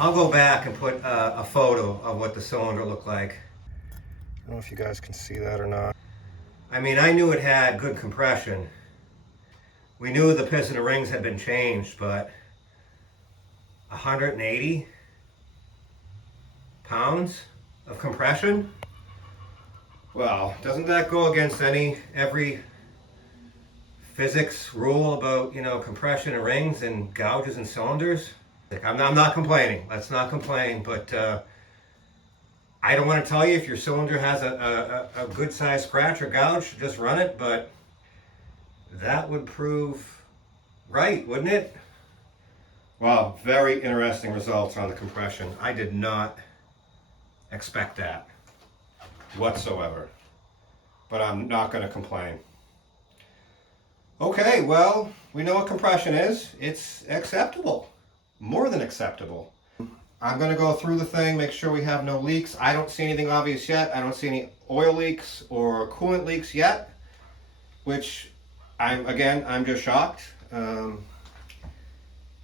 go back and put a photo of what the cylinder looked like. I don't know if you guys can see that or not. I mean, I knew it had good compression. We knew the piston and rings had been changed, but 180 pounds of compression? Well, doesn't that go against every physics rule about, compression and rings and gouges and cylinders? I'm not complaining. Let's not complain, but I don't want to tell you if your cylinder has a good size scratch or gouge, just run it, but that would prove right, wouldn't it? Wow, very interesting results on the compression. I did not expect that whatsoever, but I'm not going to complain. Okay, well, we know what compression is. It's acceptable, more than acceptable. I'm going to go through the thing, make sure we have no leaks. I don't see anything obvious yet. I don't see any oil leaks or coolant leaks yet, which I'm just shocked.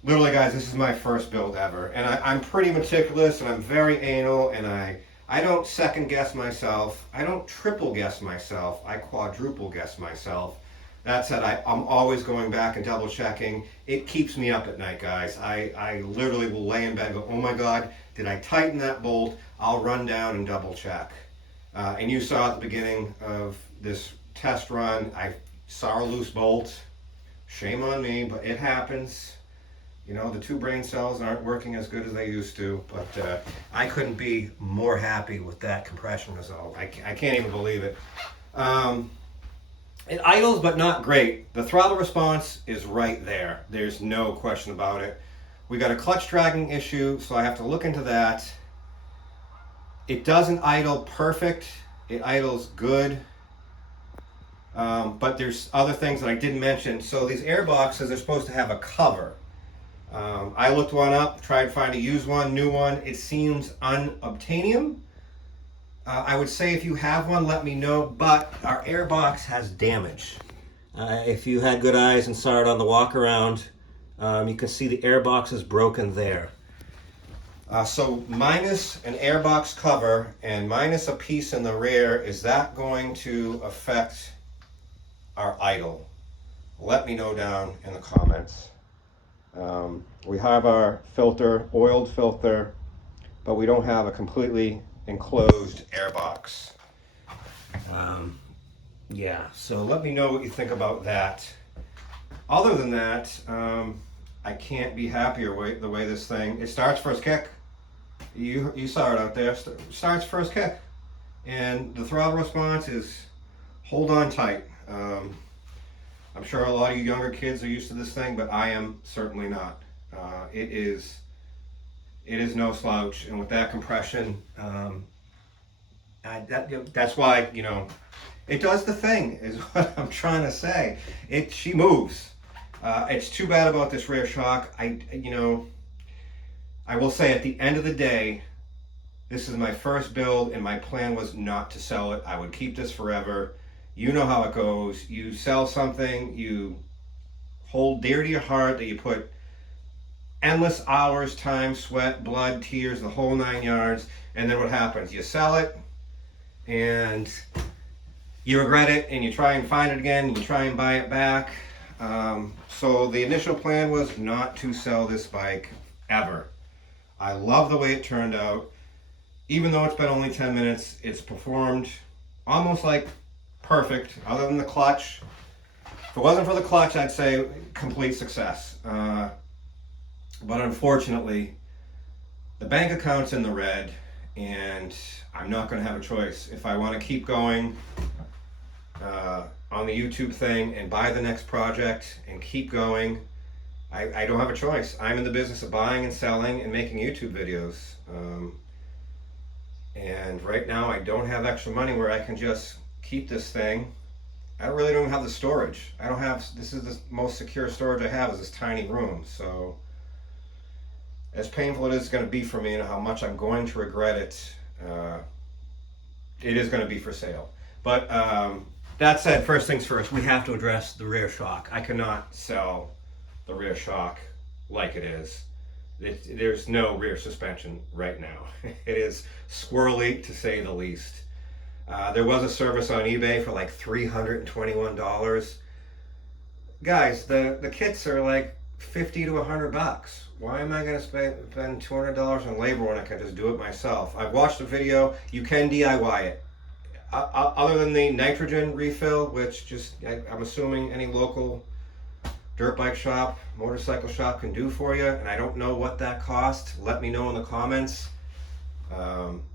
Literally, guys, this is my first build ever, and I'm pretty meticulous, and I'm very anal, and I don't second guess myself. I don't triple guess myself. I quadruple guess myself. That said, I'm always going back and double checking. It keeps me up at night, guys. I literally will lay in bed and go, oh my God, did I tighten that bolt? I'll run down and double check. And you saw at the beginning of this test run, I saw a loose bolt. Shame on me, but it happens. The 2 brain cells aren't working as good as they used to, but I couldn't be more happy with that compression result. I can't even believe it. It idles, but not great. The throttle response is right there. There's no question about it. We got a clutch dragging issue, so I have to look into that. It doesn't idle perfect. It idles good. But there's other things that I didn't mention. So these air boxes are supposed to have a cover. I looked one up, tried to find a used one, new one. It seems unobtainium. I would say if you have one, let me know, but our air box has damage. If you had good eyes and saw it on the walk around, you can see the air box is broken there. So minus an air box cover and minus a piece in the rear, is that going to affect our idle? Let me know down in the comments. We have our filter, oiled filter, but we don't have a completely enclosed air box. Yeah, so let me know what you think about that. Other than that, I can't be happier with the way this thing, it starts first kick. You saw it out there, starts first kick. And the throttle response is hold on tight. I'm sure a lot of you younger kids are used to this thing, but I am certainly not. It is no slouch, and with that compression, that's why, you know, it does the thing, is what I'm trying to say. She moves. It's too bad about this rear shock. I will say at the end of the day, this is my first build, and my plan was not to sell it. I would keep this forever. You know how it goes. You sell something you hold dear to your heart, that you put endless hours, time, sweat, blood, tears, the whole 9 yards, and then what happens? You sell it, and you regret it, and you try and find it again, and you try and buy it back. So the initial plan was not to sell this bike ever. I love the way it turned out. Even though it's been only 10 minutes, it's performed almost like perfect, other than the clutch. If it wasn't for the clutch, I'd say complete success. But unfortunately, the bank account's in the red, and I'm not going to have a choice. If I want to keep going on the YouTube thing and buy the next project and keep going, I don't have a choice. I'm in the business of buying and selling and making YouTube videos. And right now I don't have extra money where I can just keep this thing. I really don't have the storage. This is the most secure storage I have, is this tiny room. So as painful it is going to be for me and how much I'm going to regret it, it is going to be for sale. But that said, first things first, we have to address the rear shock. I cannot sell the rear shock like it is. There's no rear suspension right now. It is squirrely, to say the least. There was a service on eBay for like $321. Guys, the kits are like $50 to $100. Why am I going to spend $200 on labor when I can just do it myself? I've watched a video. You can DIY it. Other than the nitrogen refill, which I'm assuming any local dirt bike shop, motorcycle shop can do for you, and I don't know what that costs. Let me know in the comments.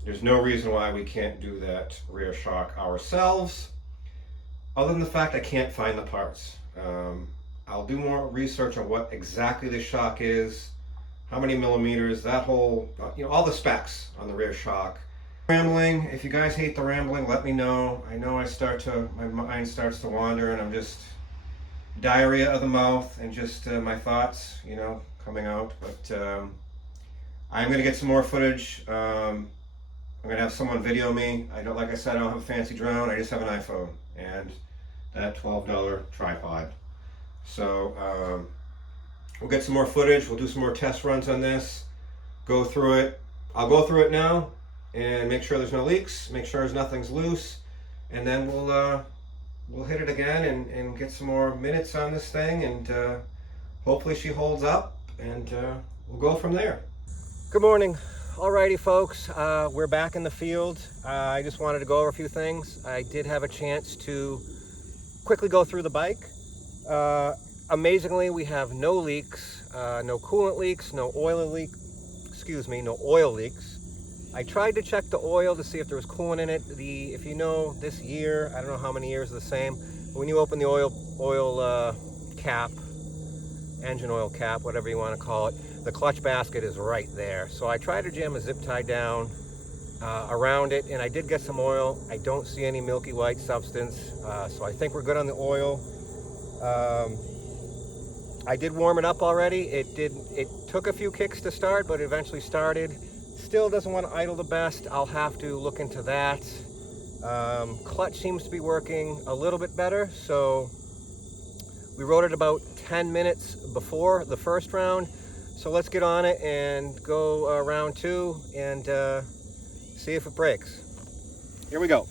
There's no reason why we can't do that rear shock ourselves, other than the fact I can't find the parts. I'll do more research on what exactly the shock is, how many millimeters, that whole, all the specs on the rear shock. Rambling, if you guys hate the rambling, let me know. I know my mind starts to wander, and I'm just diarrhea of the mouth, and just my thoughts, coming out. But I'm gonna get some more footage. I'm gonna have someone video me. Like I said, I don't have a fancy drone. I just have an iPhone and that $12 tripod. So we'll get some more footage. We'll do some more test runs on this. Go through it. I'll go through it now and make sure there's no leaks. Make sure nothing's loose, and then we'll hit it again and get some more minutes on this thing, and hopefully she holds up, and we'll go from there. Good morning. Alrighty folks, we're back in the field. I just wanted to go over a few things. I did have a chance to quickly go through the bike. Amazingly, we have no leaks, no coolant leaks, no oil leaks. I tried to check the oil to see if there was coolant in it. If you know, this year, I don't know how many years are the same, but when you open the oil cap, engine oil cap, whatever you want to call it, the clutch basket is right there. So I tried to jam a zip tie down around it, and I did get some oil. I don't see any milky white substance, so I think we're good on the oil. I did warm it up already. It took a few kicks to start, but it eventually started. Still doesn't want to idle the best. I'll have to look into that. Clutch seems to be working a little bit better, so we rode it about 10 minutes before the first round. So let's get on it and go round 2 and see if it breaks. Here we go.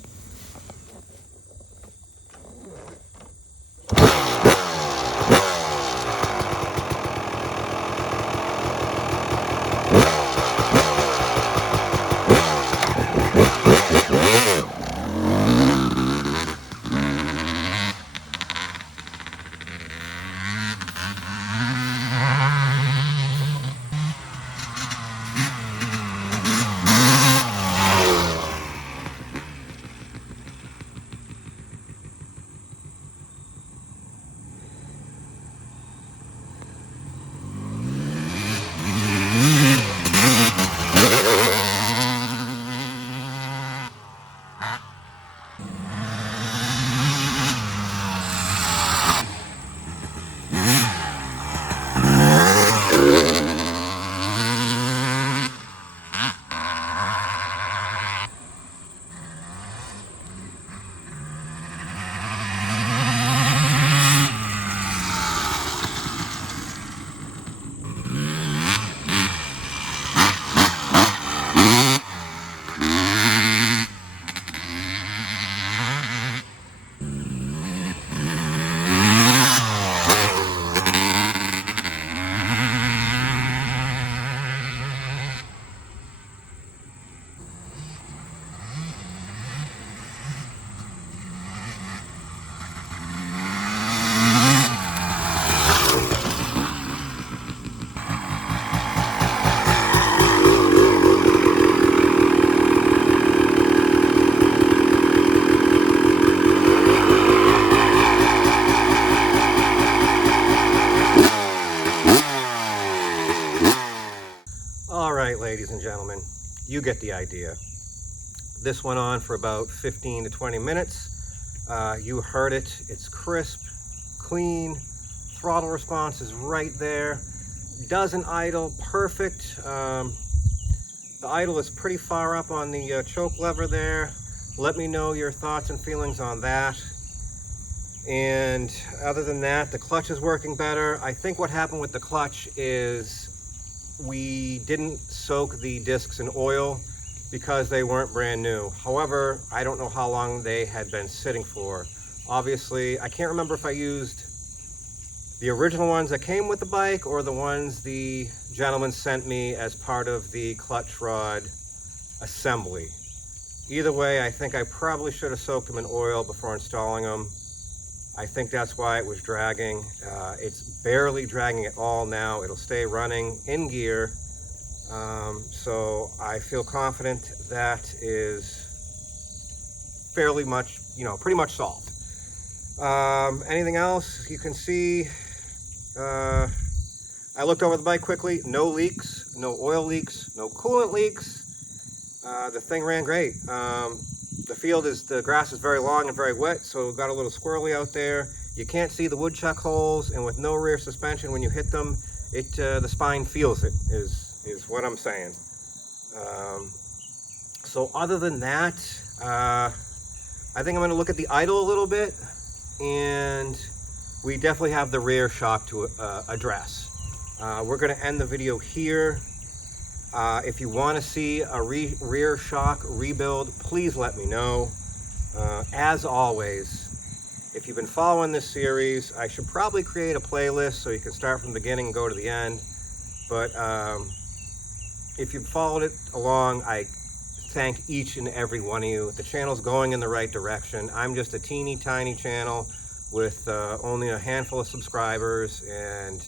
Ladies and gentlemen, you get the idea. This went on for about 15 to 20 minutes. You heard it. It's crisp, clean, throttle response is right there. Doesn't idle, perfect. The idle is pretty far up on the choke lever there. Let me know your thoughts and feelings on that. And other than that, the clutch is working better. I think what happened with the clutch is we didn't soak the discs in oil because they weren't brand new. However, I don't know how long they had been sitting for. Obviously, I can't remember if I used the original ones that came with the bike or the ones the gentleman sent me as part of the clutch rod assembly. Either way, I think I probably should have soaked them in oil before installing them. I think that's why it was dragging. It's barely dragging at all now. It'll stay running in gear. So I feel confident that is fairly much, pretty much solved. Anything else you can see? I looked over the bike quickly. No leaks, no oil leaks, no coolant leaks. The thing ran great. The grass is very long and very wet, so it got a little squirrely out there. You can't see the woodchuck holes, and with no rear suspension, when you hit them, the spine feels it, is what I'm saying. So other than that, I think I'm going to look at the idle a little bit, and we definitely have the rear shock to address. We're going to end the video here. If you want to see a rear shock rebuild, please let me know. As always, if you've been following this series, I should probably create a playlist so you can start from the beginning and go to the end. But if you've followed it along, I thank each and every one of you. The channel's going in the right direction. I'm just a teeny tiny channel with only a handful of subscribers and,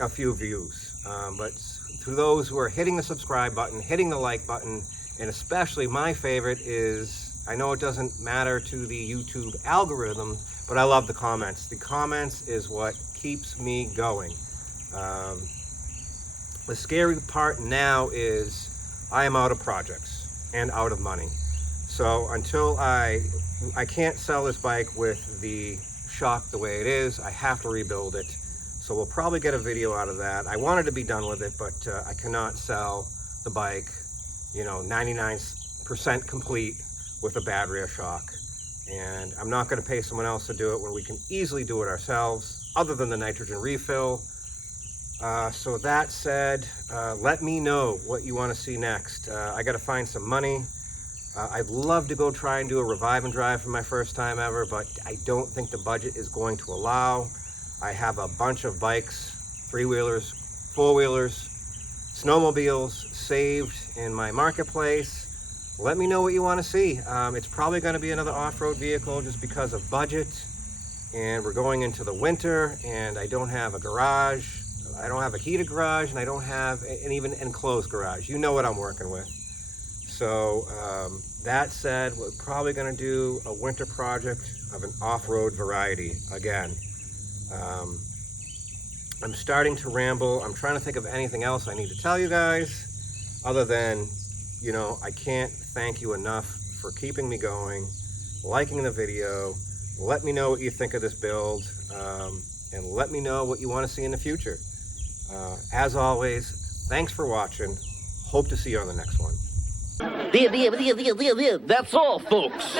a few views. But to those who are hitting the subscribe button, hitting the like button, and especially my favorite is, I know it doesn't matter to the YouTube algorithm, but I love the comments. The comments is what keeps me going. The scary part now is I am out of projects and out of money. So until I can't sell this bike with the shock the way it is, I have to rebuild it. So we'll probably get a video out of that. I wanted to be done with it, but I cannot sell the bike, 99% complete with a bad rear shock. And I'm not going to pay someone else to do it when we can easily do it ourselves, other than the nitrogen refill. So that said, let me know what you want to see next. I got to find some money. I'd love to go try and do a revive and drive for my first time ever, but I don't think the budget is going to allow. I have a bunch of bikes, 3-wheelers, 4-wheelers, snowmobiles saved in my marketplace. Let me know what you want to see. It's probably going to be another off-road vehicle just because of budget. And we're going into the winter, and I don't have a garage. I don't have a heated garage, and I don't have an even enclosed garage. You know what I'm working with. So that said, we're probably going to do a winter project of an off-road variety again. I'm starting to ramble. I'm trying to think of anything else I need to tell you guys other than, I can't thank you enough for keeping me going, liking the video. Let me know what you think of this build, and let me know what you want to see in the future. As always, thanks for watching. Hope to see you on the next one. That's all, folks.